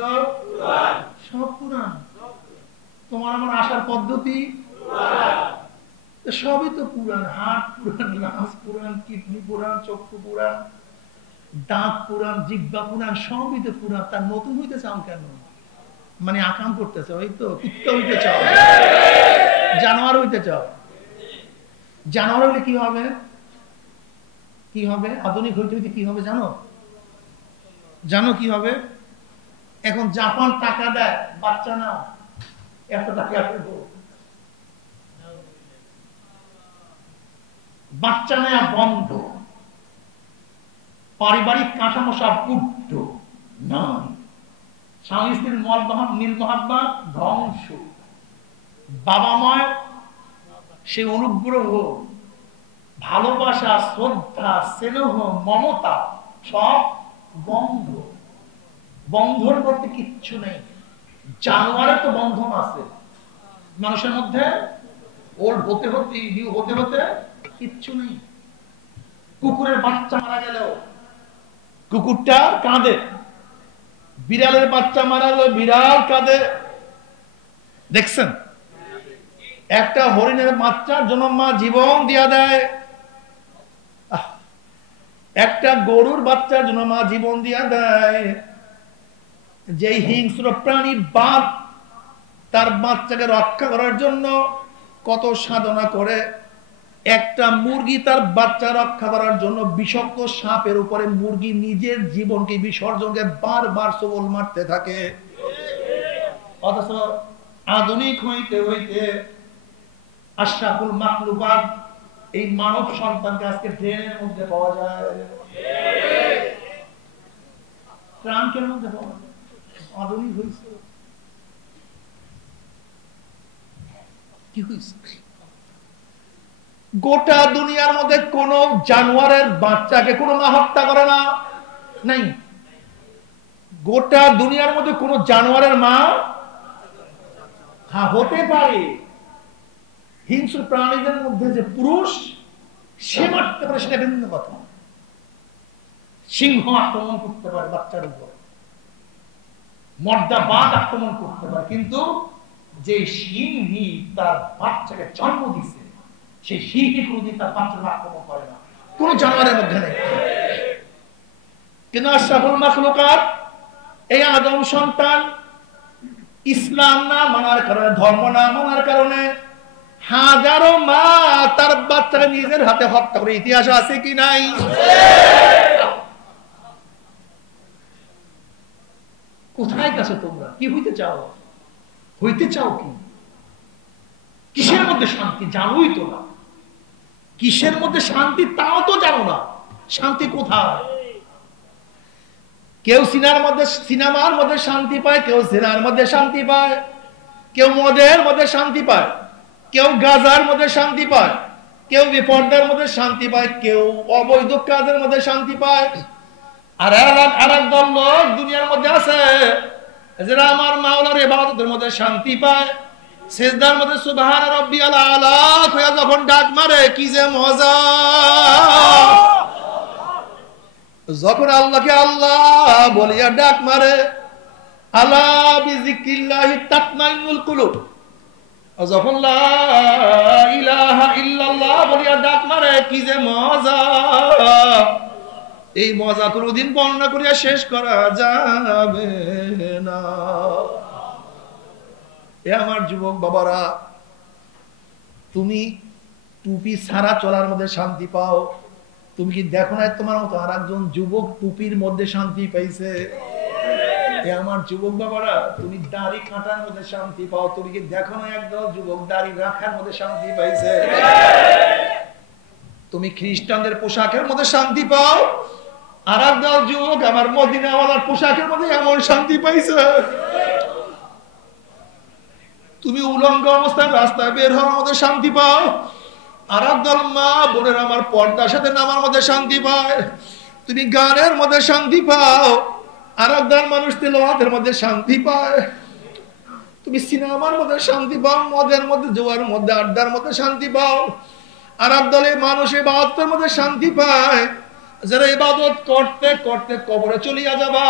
সব পুরান। তোমার আমার আসার পদ্ধতি সবই তো পুরান। হাট পুরান, নাচ পুরান, কিডনি পুরান, চক্ষু পুরান, দাঁত পুরান, জিহ্বা পুরান, সবই তো পুরান। তার নতুন হইতে চাও কেন? মানে আকাম করতেছে, ওই তো কুত্তা হইতে চাও, জানোয়ার হইতে চাও। জানোয়ার হইলে কি হবে? কি হবে? আধুনিক হইতে হইতে কি হবে জানো? জানো কি হবে? এখন জাপান টাকা দেয়, বাচ্চা না এত টাকা দেবো, বাচ্চা নেয়া বন্ধ, পারিবারিক কাঠামো সব উঠত নয়, স্বামী স্ত্রীর মিল মহাব্বা ধ্বংস, বাবা মায়ের সে অনুগ্রহ, ভালোবাসা, শ্রদ্ধা, স্নেহ, মমতা সব বন্ধ। বন্ধন বলতে কিচ্ছু নেই। জানোয়ারের তো বন্ধন আছে, মানুষের মধ্যে ওল্ড হতে হতে নিউ হতে হতে কিচ্ছু নেই। কুকুরের বাচ্চা মারা গেল কুকুরটা কাঁদে, বিড়ালের বাচ্চা মারা গেল বিড়াল কাঁদে। দেখছেন? একটা হরিণের বাচ্চার জন্য মা জীবন দিয়া দেয়, একটা গরুর বাচ্চার জন্য মা জীবন দিয়া দেয়। যে হিংস্র প্রাণী বাঘ তার বাচ্চাকে রক্ষা করার জন্য কত সাধনা করে, একটা মুরগি তার বাচ্চা রক্ষা করার জন্য বিষাক্ত সাপের উপরে মুরগি নিজের জীবনকে বিসর্জনকে বারবার সবল মারতে থাকে। অথচ আধুনিক হইতে হইতে আশরাফুল মাখলুকাত এই মানব সন্তানকে আজকে ড্রেনের মধ্যে পাওয়া যায়, ট্রাঙ্কের মধ্যে পাওয়া যায়। আধুনিক হয়েছে কি হয়েছে? গোটা দুনিয়ার মধ্যে কোন জানোয়ারের বাচ্চাকে কোন মা হত্যা করে না, নাই। গোটা দুনিয়ার মধ্যে কোন জানোয়ারের মা হতে পারে, হিংস্র প্রাণীদের মধ্যে যে পুরুষ সে মারতে পারে সেটা ভিন্ন কথা। সিংহ আক্রমণ করতে পারে বাচ্চার উপর, মর্দা বাঘ আক্রমণ করতে পারে, কিন্তু যে সিংহী তার বাচ্চাকে জন্ম দিছে সেই শিরকে কোনদিন তার পাত্রে আক্রমণ করে না, কোন জানোয়ারের মধ্যে নেই। কিন্তু আশরাফুল মাখলুকাত এই আদম সন্তান ইসলাম না মানার কারণে, ধর্ম না মানার কারণে হাজারো মা তার বাচ্চাকে নিজের হাতে হত্যা করে ইতিহাস আছে কি নাই? কোথায় গেছো তোমরা? কি হইতে চাও? হইতে চাও কি? কিসের মধ্যে শান্তি জানোই তো না। কিসের মধ্যে শান্তি তাও তো জানো না। শান্তি কোথায়? কেউ সিনেমার মধ্যে শান্তি পায়, কেউ সিনার মধ্যে শান্তি পায়, কেউ মদের মধ্যে শান্তি পায়, কেউ গাজার মধ্যে শান্তি পায়, কেউ বিপর্দার মধ্যে শান্তি পায়, কেউ অবৈধ কাজের মধ্যে শান্তি পায়। আর এক দল লোক দুনিয়ার মধ্যে আছে যারা আমার মাওলার ইবাদতের মধ্যে শান্তি পায়, সিজদার মধ্যে সুবহান রাব্বিয়াল আলা কইয়া যখন ডাক মারে কি যে মজা। যখন আল্লাহকে আল্লাহ বলিয়া ডাক মারে, আলা বিযিক্রিল্লাহি তাতমাইন্নুল কুলুব, যখন লা ইলাহা ইল্লাল্লাহ বলিয়া ডাক মারে কি যে মজা। এই মজা কোনদিন বর্ণনা করিয়া শেষ করা যাবে না। এ আমার যুবক বাবারা, তুমি টুপি ছাড়া চলার মধ্যে শান্তি পাও। তুমি কি দেখো না তোমার মতো আর একজন যুবক টুপির মধ্যে শান্তি পাইছে? এ আমার যুবক বাবারা, তুমি দাড়ি কাটার মধ্যে শান্তি পাও। তুমি কি দেখো না একদল যুবক দাড়ি রাখার মধ্যে শান্তি পাইছে? তুমি খ্রিস্টানদের পোশাকের মধ্যে শান্তি পাও, আর একদল যুবক আমার মদিনাওয়ালার পোশাকের মধ্যে এমন শান্তি পাইছে। তুমি উলঙ্গ অবস্থায় রাস্তায় বের হওয়ার মধ্যে শান্তি পাও, আর একদল মা বোনের আমার পর্দার সাথে নামার মধ্যে শান্তি পায়। তুমি গানের মধ্যে শান্তি পাও, আর একদল মানুষ তেলাওয়াতের মধ্যে শান্তি পায়। তুমি সিনেমার মধ্যে শান্তি পাও, মদের মধ্যে, জোয়ার মধ্যে, আড্ডার মধ্যে শান্তি পাও। আর একদলে মানুষ ইবাদতের মধ্যে শান্তি পায়, যারা ইবাদত করতে করতে কবরে চলিয়া যাবা।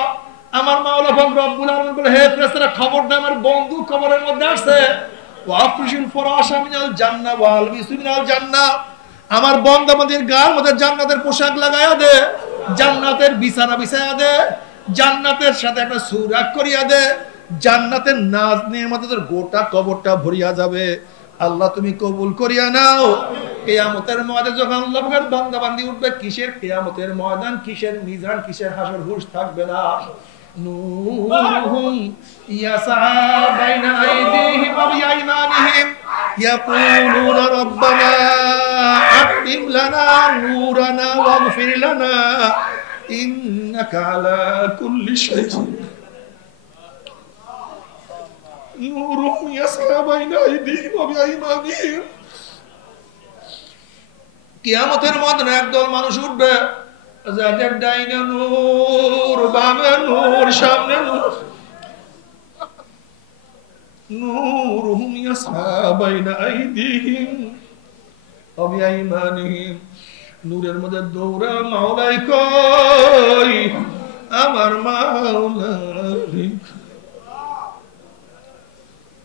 আমার মাওলা পাক রব্বুল আলামিন বলে, হে ফেরেশতারা খবরদার, আমার বন্ধু কবরের মধ্যে আসছে, ওয়াফরিশুল ফুরাশা মিনাল জান্নাহ ওয়া আলবিসু মিনাল জান্নাহ, আমার বান্দাদের গায়ের মধ্যে জান্নাতের পোশাক লাগায়া দে, জান্নাতের বিছানা বিছায়া দে, জান্নাতের সাথে একটা সুরাগ করিয়া দে, জান্নাতের নাজ নিয়ামতের গোটা কবরটা ভরিয়া যাবে। আল্লাহ তুমি কবুল করিয়া নাও। কিয়ামতের ময়দানে যখন আল্লাহ পাকের বান্দা বান্দি উঠবে, কিসের কিয়ামতের ময়দান, কিসের মিজান, কিসের হাসর, হুশ থাকবে না। নূরুহুম ইয়াসআ বাইনা আইদিহিম ওয়া বিআইমানিহিম ইয়াকুলুনা রাব্বানা আতিম লানা নূরানা ওয়াগফির লানা ইন্নাকা আলা কুল্লি শাইইন নূরুহুম ইয়াসআ বাইনা আইদিহিম ওয়া বিআইমানিহিম। কিয়ামতের ময়দানে একদল মানুষ উঠবে, যাদের ডাইনে নূর, বামে নূর, সামনে নূর। নূরুহুম ইয়াসআ বাইনা আইদিহিম ওয়া বিআইমানিহিম। নূরের মধ্যে দৌড়া মাওলাই কই, আমার মাওলাই।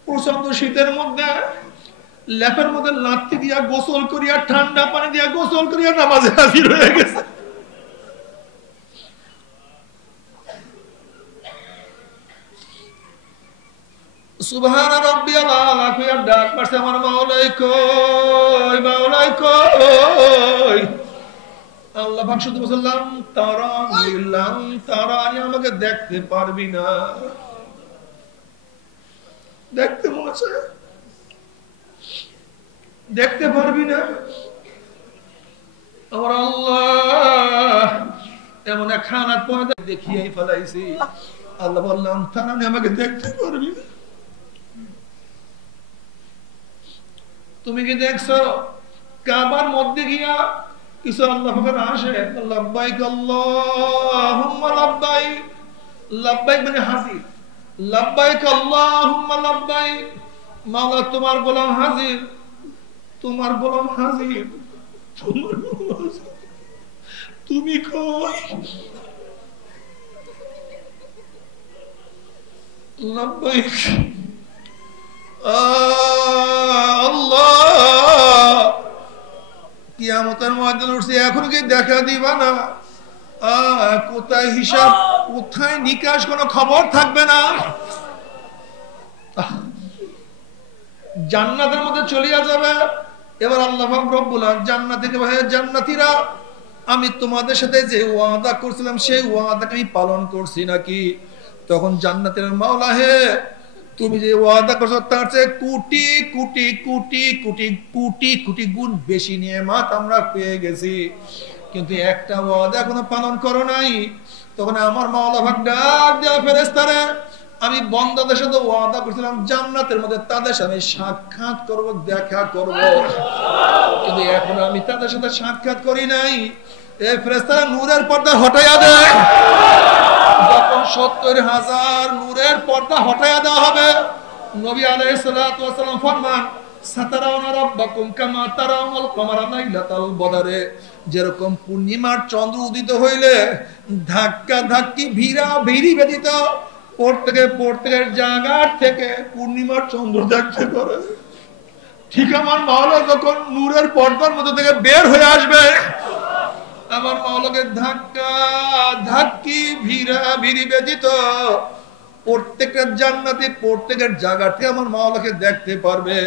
প্রচন্ড শীতের মধ্যে লেপের মধ্যে লাঠি দিয়া গোসল করিয়া, ঠান্ডা পানি দিয়া গোসল করিয়া নামাজে হাজির হয়ে গেছে। সুবহান রাব্বিয়াল আলা কইয়া ডাক মারছে, আমার মাওলাই কই, মাওলাই কই। আল্লাহ পাক শুধু বললাম, তারানি, আমাকে দেখতে পারবি না। দেখতে মনে চায়, দেখতে পারবি না। আমার আল্লাহ এমন এক খানাত পয়দা দেখিয়েই ফেলাইছি। আল্লাহ বললাম, তারানি, আমাকে দেখতে পারবি না। তুমি কি দেখছো কাবার মধ্যে গিয়া কিছু আল্লাহ পাকের আসে, লাব্বাইক আল্লাহুম্মা লাব্বাইক, লাব্বাইক মানে হাজির, লাব্বাইক আল্লাহুম্মা লাব্বাইক, মাওলা তোমার গোলাম হাজির, তোমার গোলাম হাজির, তোমার গোলাম হাজির, তুমি কই? লাব্বাইক আল্লাহ, কেয়ামতের ময়দানে উঠছি, এখন কি দেখা দিবা না? কোথায় হিসাব, কোথায় নিকাশ, কোনো খবর থাকবে না। জান্নাতের মধ্যে চলিয়া যাবে। এবার আল্লাহ রব্বুল আলামিন জান্নাতীকে বলে, জান্নাতীরা, আমি তোমাদের সাথে যে ওয়াদা করছিলাম সেই ওয়াদাকে আমি পালন করছি নাকি? তখন জান্নাতের মাওলা, হে তুমি যে ওয়াদা করছো তার চেয়ে কোটি কোটি কোটি কোটি কোটি কোটি গুণ বেশি নিয়ামত আমরা পেয়ে গেছি, কিন্তু একটা ওয়াদা এখনো পালন করো নাই। তখন আমার মাওলা ভাগ ডাক দেয়া, ফেরেশতারা, আমি বান্দাদের সাথে ওয়াদা করেছিলাম জান্নাতের মধ্যে তাদের সাথে সাক্ষাৎ করব, দেখা করব, কিন্তু এখন আমি তাদের সাথে সাক্ষাৎ করি নাই। এই ফেরেশতারা নূরের পর্দা হটাইয়া দেয়। যখন ৭০,০০০ নূরের পর্দা হটাইয়া দেওয়া হবে, নবী আলাইহিস সালাতু ওয়াস সালাম ফরমান, সাতারাউনা রাব্বাকুম কামা তারাউনাল কমারা লাইলাতাল বদরে, যেরকম পূর্ণিমার চন্দ্র উদিত হইলে ধাক্কা ধাক্কি ভিড়া ভিড়ি ব্যতীত প্রত্যেকের জায়গার থেকে পূর্ণিমার চন্দ্র দেখতে পারে, ঠিক আমার মাওলা যখন নূরের পর্দার মধ্যে থেকে বের হয়ে আসবে, আমার মাওলাকে ধাক্কা ধাক্কি ভিড়া ভিড়ি ব্যতীত প্রত্যেকের জান্নাতে প্রত্যেকের জায়গা থেকে আমার মাওলাকে দেখতে পারবে।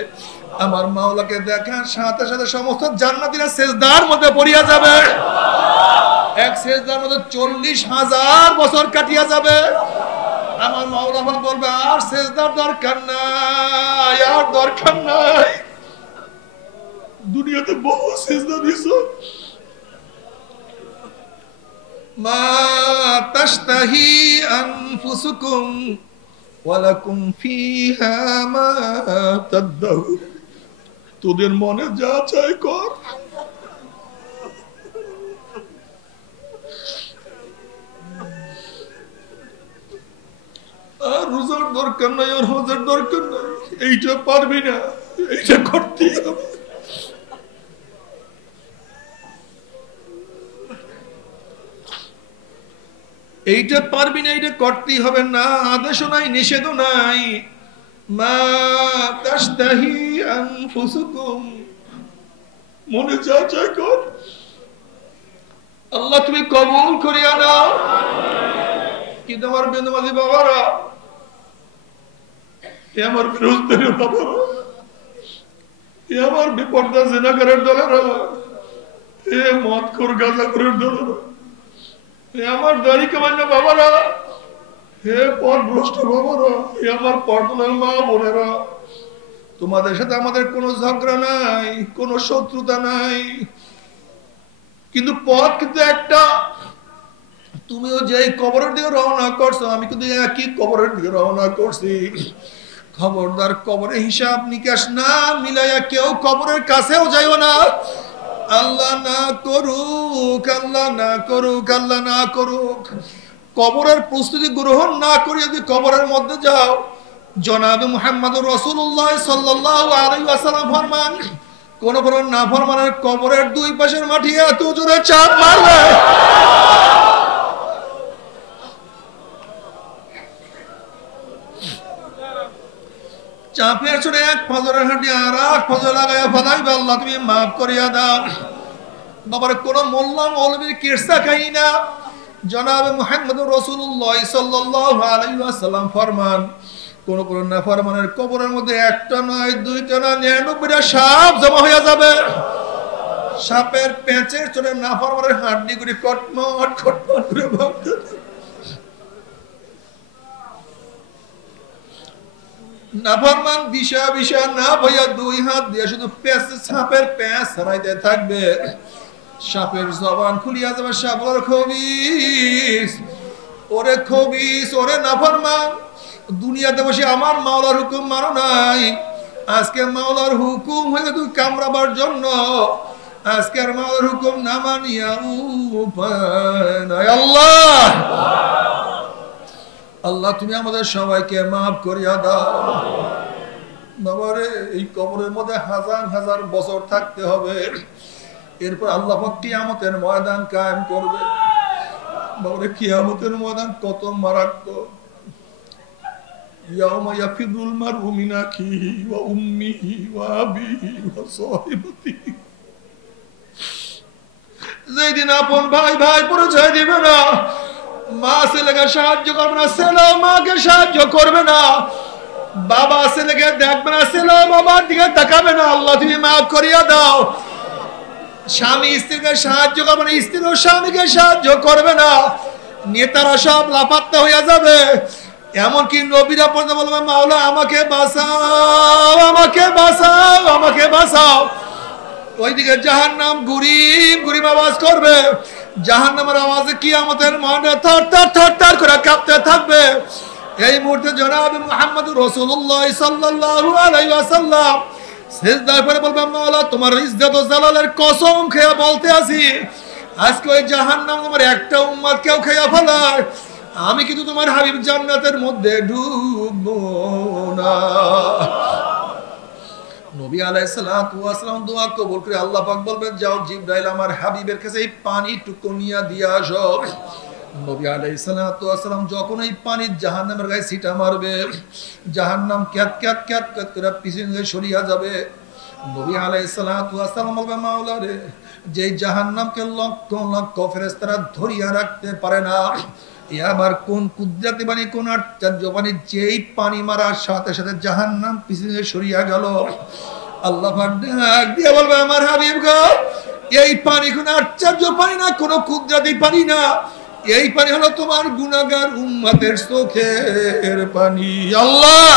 আমার মাওলাকে দেখার সাথে সাথে সমস্ত জান্নাতীরা সিজদার মধ্যে পড়িয়া যাবে। এক সিজদার মধ্যে ৪০,০০০ বছর কাটিয়া যাবে। আমার মাওলা বলবে, আর সিজদার দরকার নাই, আর দরকার নাই, দুনিয়াতে বহু সিজদা দিছো। মা তাশতাহি আনফুসুকুম ওয়া লাকুম ফিহা মা তাদউন, তোদের মনে যা চাই কর। আর রোজার দরকার নাই, আর হজের দরকার নাই, এইটা পারবি না, এইটা করতেই হবে। এইটা পারবি না, এইটা করতেই হবে না, আদেশও নাই, নিষেধও নাই। মা তাশতাহি আনফুসুকুম, মনে যা চায় কর। আল্লাহ তুমি কবুল করিয়া নাও। কিন্তু আমার বেনমাজি বাবারা, এ আমার বিরোধী বাবারা, এ আমার বিপর্দা জিনাকারের দলেরা, এ মদখোর গাঁজাখোরের দলেরা, হে আমার দাড়ি কামান্য বাবারা, হে পথভ্রষ্ট বাবারা, হে আমার পর্দার মা বোনেরা, তোমাদের সাথে আমাদের কোনো ঝগড়া নাই, কোনো শত্রুতা নাই, কিন্তু পথ কিন্তু একটা। তুমিও যে কবরের দিকে রওনা করছো, আমি কিন্তু একই কবরের দিকে রওনা করছি। খবরদার কবরের হিসাব নিকাশ না মিলাইয়া কেউ কবরের কাছেও যাইও না। আল্লাহ না করুক, আল্লাহ না করুক, আল্লাহ না করুক, কবরের প্রস্তুতি গ্রহণ না করে যদি কবরের মধ্যে যাও, জনাবে মুহাম্মদুর রাসূলুল্লাহ সাল্লাল্লাহু আলাইহি ওয়াসাল্লাম ফরমান, কোন কোন নাফরমানের কবরের দুই পাশের মাটি এত জোরে চাপ মারবে, চাপের চড়ে এক ফজরের হাঁটি আর এক ফজর লাগাইয়া ফালাইবে, আল্লাহ তুমি মাফ করিয়া দাও। বাবার কোন মোল্লা মৌলবীর কিরসা খাই না। জনাবে মুহাম্মদুর রাসূলুল্লাহ সাল্লাল্লাহু আলাইহি ওয়াসাল্লাম ফরমান, কোন কোন নাফরমানের কবরের মধ্যে একটা নয়, দুইটা না, 99টা সাপ জমা হয়ে যাবে। সাপের পেঁচের চড়ে নাফরমানের হাড্ডি গুলি কটমট কটমট করে ভাঙতে, নাফরমান দিশা বিশা না ভাইয়া দুই হাত দিয়ে শুধু সাপের প্যাঁচ ছাড়াইতে থাকবে। সাপের জবান খুলিয়া যাবে, সাপ ওরে খবিস, ওরে খবিস, ওরে নাফরমান, দুনিয়াতে বসে আমার মাওলার হুকুম মানো নাই, আজকে মাওলার হুকুম হয়ে তুই কামড়াবার জন্য, আজকের মাওলার হুকুম না মানিয়া উপায় নাই। আল্লাহ আল্লাহ তুমি আমাদের সবাইকে মাফ করিয়া দাও। বাবারে এই কবরের মধ্যে হাজার হাজার বছর থাকতে হবে, এরপর আল্লাহ পাক কিয়ামতের ময়দান কায়েম করবে। বাবারে কিয়ামতের ময়দান কত মারাত্মক। ইয়াউমা ইয়াফিরুল মারউ মিন আখিহি ওয়া উম্মিহি ওয়া আবিহি ওয়া সাহিবাতিহি। যেদিন আপন ভাই ভাই পরিচয় দিবে না, মা ছেলেকে সাহায্য করবে না, ছেলে মাকে সাহায্য করবে না, বাবা ছেলেকে দেখবে না, ছেলে বাবার দিকে তাকাবে না, আল্লাহ তুমি মাফ করিয়া দাও। স্বামী স্ত্রীকে সাহায্য করবে না, স্ত্রীও স্বামীকে সাহায্য করবে না, নেতারা সব লাপাত্তা হইয়া যাবে। এমনকি নবীরা পর্যন্ত বলবে মাওলা আমাকে বাঁচাও, আমাকে বাঁচাও, আমাকে বাঁচাও। ওইদিকে জাহান্নাম গুরিম গুরিম আওয়াজ করবে, জাহান্নামের আওয়াজে কিয়ামতের মাঠে থার থার থার থার করে কাঁপতে থাকবে। এই মুহূর্তে জনাব মুহাম্মদুর রাসূলুল্লাহ সাল্লাল্লাহু আলাইহি ওয়াসাল্লাম সিজদায় পড়ে বলবেন মাওলা তোমার ইজ্জত ও জালালের কসম খেয়ে বলতে আছি, আজকে ওই জাহান্নাম তোমার একটা উম্মত কেউ খেয়ে ফেলায়, আমি কিন্তু তোমার হাবিব জান্নাতের মধ্যে ঢুকবো না। নবী আলাইহিস সালাতু ওয়াস সালাম দোয়া কবুল করে আল্লাহ পাক বলবেন যাও জিবরাইল আমার হাবিবের কাছে এই পানিটুকু নিয়ে দিয়ে আসো। নবী আলাইহিস সালাতু ওয়াস সালাম যখন এই পানি জাহান্নামের গায়ে ছিটা মারবে, জাহান্নাম ক্যাত ক্যাত ক্যাত ক্যাত করে পিছনে সরিয়া যাবে। নবী আলাইহিস সালাতু ওয়াস সালাম বলবে মাওলা রে, যে জাহান্নামকে লক্ষ লক্ষ ফেরেশতারা ধরিয়া রাখতে পারে না, এ আবার কোন কুদরতি বাণী, কোন আশ্চর্য বাণী, যেই পানি মারার সাথে সাথে জাহান্নাম পিছনে সরিয়া গেল। আল্লাহ পাক ডাক দিয়ে বলবে আমার হাবিব গো, এই পানি কোন আশ্চর্য পানি না, কোন কুদরতি পানি না, এই পানি হলো তোমার গুনাহগার উম্মতের চোখের পানি। আল্লাহ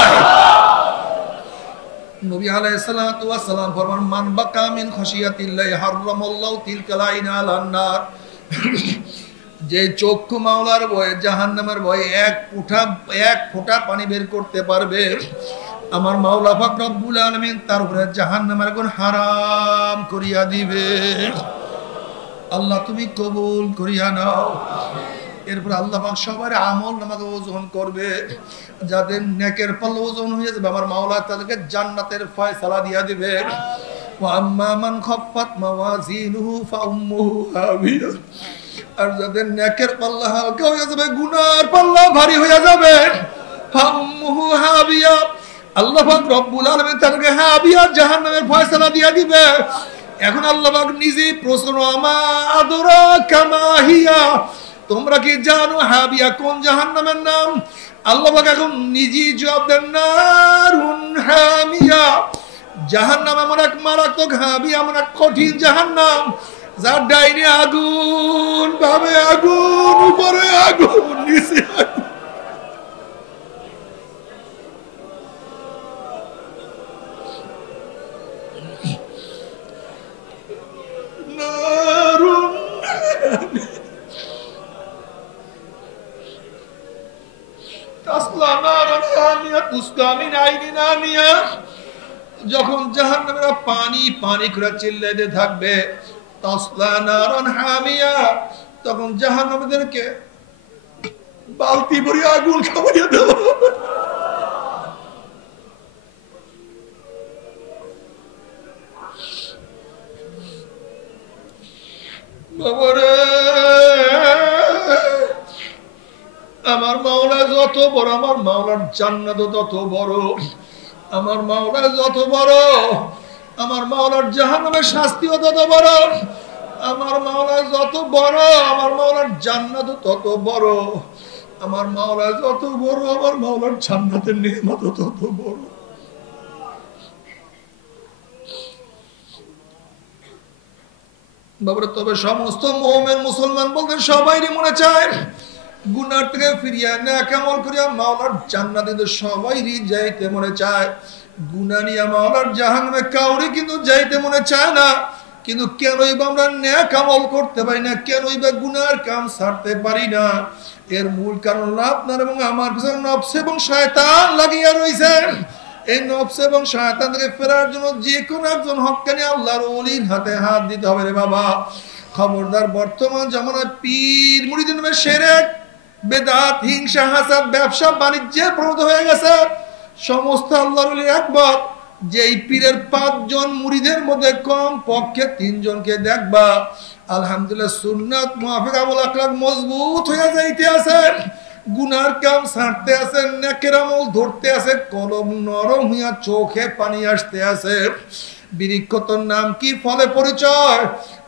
নবী আলাইহিস সালাতু ওয়াস সালাম ফরমান মান বাকা মিন খাশিয়াতিল্লাহি হারামাল্লাহু তিলকাল আইনা আলান নার। যে চক্ষু মাওলার ভয়ে জাহান্নামের ভয়ে এক ফোঁটা পানি বের করতে পারবে, আমার মাওলা পাক রব্বুল আলামিন তার উপরে জাহান্নামের আগুন হারাম করিয়া দিবে। আল্লাহ তুমি কবুল করিয়া নাও। এরপর আল্লাহ পাক সবার আমল নামাকে ওজন করবে, যাদের নেকের পাল্লা ওজন হয়ে যাবে আমার মাওলা তাদেরকে জান্নাতের ফয়সালা দিয়া দিবে। ওয়া আম্মা মান খাফফাত মাওয়াজিনুহু ফাউম্মুহু হাবিয়া, আর যাদের নেকের পাল্লা হালকা হয়ে যাবে, গুনার পাল্লা ভারী হয়ে যাবে, ফাউম্মুহু হাবিয়া, আল্লাহ পাক রব্বুল আলামিন তাদেরকে হাবিয়া জাহান্নামের ফয়সালা দিয়া দিবে। এখন আল্লাহ পাক নিজে প্রশ্ন আমা আদরা কামা হিয়া, তোমরা কি জানো হাবিয়া কোন জাহান্নামের নাম? আল্লাহ পাক এখন নিজে জবাব দেন নারুন হামিয়া, জাহান্নাম এমন এক মারাত্মক, হাবিয়া এমন এক কঠিন জাহান্নাম যার ডাইনে আগুন, বামে আগুন, উপরে আগুন, নিচে আগুন। যখন জাহান্নামীরা পানি পানি করে চিল্লাইতে থাকবে তাসলা নারান হামিয়া, তখন জাহান্নামীদেরকে বালতি ভরে আগুন খাওয়াইয়া দেওয়া হবে। বাবারে আমার মাওলা যত বড়, আমার মাওলার জান্নাত তত বড়, আমার মাওলা যত বড়, আমার মাওলার জাহান্নামের শাস্তিও তত বড়। আমার মাওলা যত বড়, আমার মাওলার জান্নাত তত বড়। আমার মাওলা যত বড়, আমার মাওলার জান্নাতের নিয়ামত তত বড়। বাবা তবে সমস্ত মুমিন মুসলমান বলতে সবাইরই মনে চায় গুনার থেকে ফিরিয়া নেক আমল করিয়া মাওলার জান্নাতে সবাইরই যাইতে মনে চায়। গুনাহ নিয়ে মাওলার জাহান্নামে কাউরে কিন্তু যাইতে মনে চায় না। কিন্তু কেনই বা আমরা নেক আমল করতে পারি না, কেনই বা গুনার কাম ছাড়তে পারি না? এর মূল কারণ হলো আপনার এবং আমার পিছনে নফস এবং শয়তান লাগিয়া রয়েছে। এই নফস এবং শয়তান থেকে ফেরার জন্য যে কোনো একজন হক্কানি আল্লাহর ওলির হাতে হাত দিতে হবে রে বাবা। খবরদার, বর্তমান জামানায় পীর মুরিদের নামে শিরক, বেদাত, হিংসা, হাসাদ, ব্যবসা বাণিজ্যে প্রবৃত্ত হয়ে গেছে। সমস্ত আল্লাহর ওলির একবার যেই পীরের 5 জন মুরিদের মধ্যে কম পক্ষে 3 জনকে দেখবা আলহামদুলিল্লাহ সুন্নাত মুআফিক আমল আখলাক মজবুত হয়ে যাইতে আছে, গুনার কাম ছাড়তে আছে, নেকের আমল ধরতে আছে, কলম নরম হইয়া চোখে পানি আসতে আছে। বৃক্ষ তোর নাম কি, ফলে পরিচয়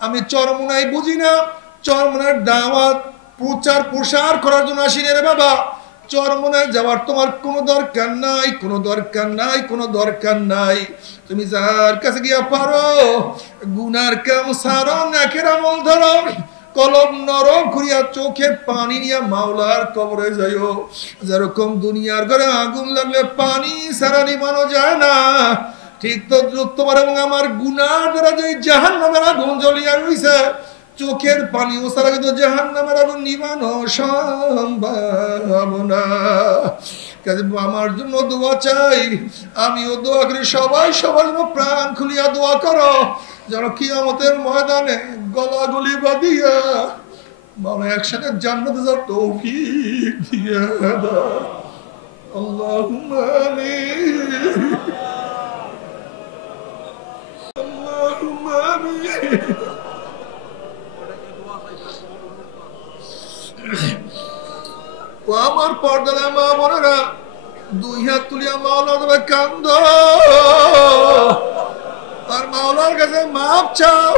আমি চরমোনাই বুঝি না। চরমোনার দাওয়াত প্রচার প্রসার করার জন্য আসিনি রে বাবা। চরমোনায় যাওয়ার তোমার কোনো দরকার নাই, কোনো দরকার নাই, কোনো দরকার নাই। তুমি যার কাছে গিয়া পারো গুনার কাম সারো, নাকের আমল ধরো, কলম নরম করিয়া চোখে পানি নিয়া মাওলার কবরে যাইও। যেরকম দুনিয়ার ঘরে আগুন লাগলে পানি ছাড়া নিবানো যায় না, ঠিক তো তোমার এবং আমার গুনার দ্বারা যে জাহান্নামের আগুন জ্বলিয়া রইছে, চোখের পানি ও ছাড়া কিন্তু জাহান্নামের আগুন নিবানো সম্ভব না। কাজে আমার জন্য দোয়া চাই, আমিও দোয়া করি, সবাই সবার জন্য প্রাণ খুলিয়া দোয়া করো, যেন কিয়ামতের ময়দানে গলাগলি বাঁধিয়া মানে একসাথে জান্নাতে যাওয়ার তৌফিক দিয়া দাও। আল্লাহুম্মা আমিন, আল্লাহুম্মা আমিন। ও আমার পর্দার মা বোনেরা, দুই হাত তুলিয়া মাওলার কাছে কান্দো, আর মাওলার কাছে মাপ চাও।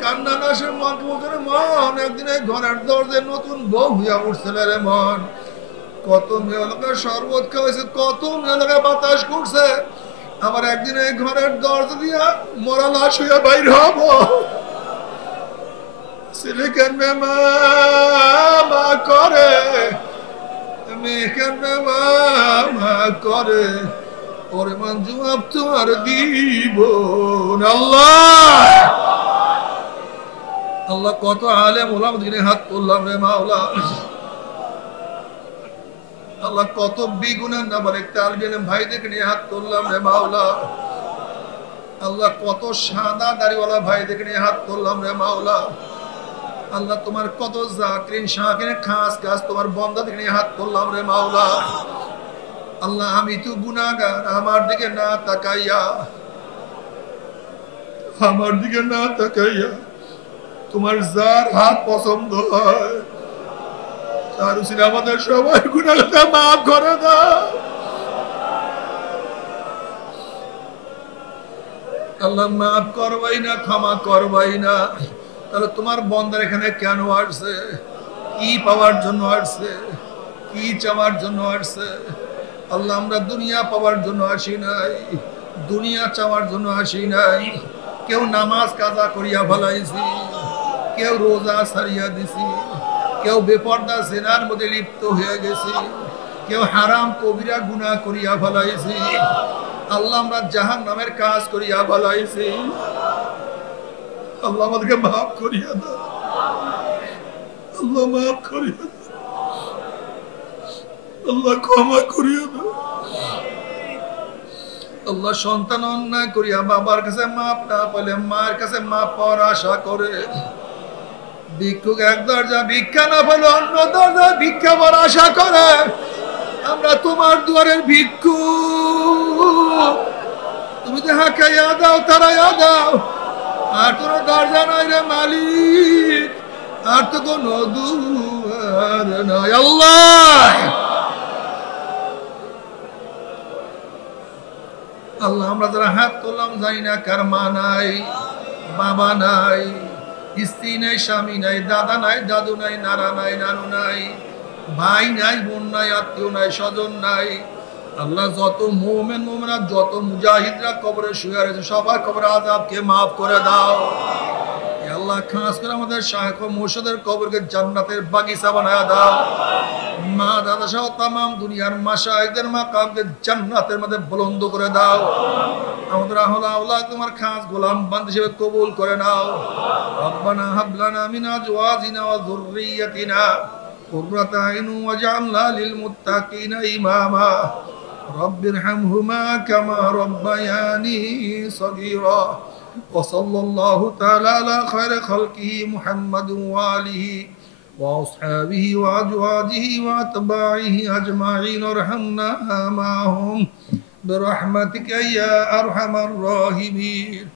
কান্না না সে মন বলতে, মন একদিন ঘরের দরজায় নতুন বউ হইয়া উঠছিল রে মন। কত মেয়ে লোকের শরবত খাওয়াইছে, কত মেয়ে লোকের বাতাস করছে, আবার একদিন এই ঘরের দরজা দিয়া মরা লাশ হইয়া বাইর হব। ছেলে কেন মা করে, মেয়ে কেন মা করে, ওরে মান জবাব তোমার দিব আল্লাহ। আল্লাহ কত আলেম ওলামা দিকে হাত তুললাম রে মাওলা। আল্লাহ কত বিগুনাহ নাবালিগ তালিম ভাইদেরকে নিয়ে হাত তুললাম রে মাওলা। আল্লাহ কত সাদা দাড়িওয়ালা ভাইদেরকে নিয়ে হাত তুললাম রে মাওলা। আল্লাহ তোমার কত জাকিরিন শাকিরিন খাস খাস তোমার বান্দাদেরকে নিয়ে হাত তুললাম রে মাওলা। আল্লাহ আমি তো গুনাহগার, আমার দিকে না তাকাইয়া, আমার দিকে না তাকাইয়া তোমার যার হাত পছন্দ হয় তার উসিলে আমাদের সবাই গুনাহটা মাফ করে দাও। আল্লাহ মাফ করবাই না, ক্ষমা করবাই না, তাহলে তোমার বান্দার এখানে কেন আসছে, কি পাওয়ার জন্য আসছে, কি চাওয়ার জন্য আসছে? আল্লাহ আমরা দুনিয়া পাওয়ার জন্য আসি নাই, দুনিয়া চাওয়ার জন্য আসি নাই। কেউ নামাজ কাজা করিয়া ফেলাইছি, কেউ রোজা ছাড়িয়া দিছি, কেউ বেপর্দা জিনার মধ্যে লিপ্ত হয়ে গেছি, কেউ হারাম কবিরা গুনাহ করিয়া ফেলাইছি। আল্লাহ আমরা জাহান্নামের কাজ করিয়া ফেলাইছি। আল্লাহ আমাদেরকে মাফ করিয়া দাও, আল্লাহ মাফ করিয়া দাও, আল্লাহ ক্ষমা করিয়া দাও। আল্লাহ সন্তান অন্যায় করিয়া বাবার কাছে মাপ না পেলে মায়ের কাছে মাপ পাওয়ার আশা করে, ভিক্ষুক এক দরজা ভিক্ষা না পেলে অন্য দরজা ভিক্ষা পাওয়ার আশা করে, আমরা তোমার দুয়ারের ভিক্ষুক। তুমি তো হাঁকাইয়া দাও, তারাইয়া দাও, আর কোনো দরজা নাই রে মালিক, আর তো কোনো দুয়ার নাই। আল্লাহ আল্লাহ আমরা যারা হাত তুললাম জানি না কার মা নাই, বাবা নাই, স্ত্রী নাই, স্বামী নাই, দাদা নাই, দাদু নাই, নানা নাই, নানু নাই, ভাই নাই, বোন নাই, আত্মীয় নাই, স্বজন নাই। আল্লাহ যত মুমিন মুমিনা, যত মুজাহিদরা কবরে শুয়ে রয়েছে সবার কবরে আযাবকে মাফ করে দাও। আল্লাহ খাস করে আমাদের শায়েখ ও মুর্শিদের কবরকে জান্নাতের বাগিচা বানায়া দাও। মা দাদা সহ তামাম দুনিয়ার মাশায়েখদের মাকামকে জান্নাতের মধ্যে বুলন্দ করে দাও। আমাদের আহলে আওলাদ তোমার খাস গোলাম বান্দা হিসেবে কবুল করে নাও। রব্বানা হাব লানা মিন আজওয়াজিনা ওয়া যুররিয়াতিনা কুররাতা আইন ওয়াজআলনা লিল মুত্তাকিনা ইমামা। রব্বিরহামহুমা কামা রব্বায়ানি সগীরা। وصلى الله تعالى على خير خلقه محمد وآله وأصحابه وأزواجه وأتباعه أجمعين وارحمنا معهم برحمتك يا أرحم الراحمين.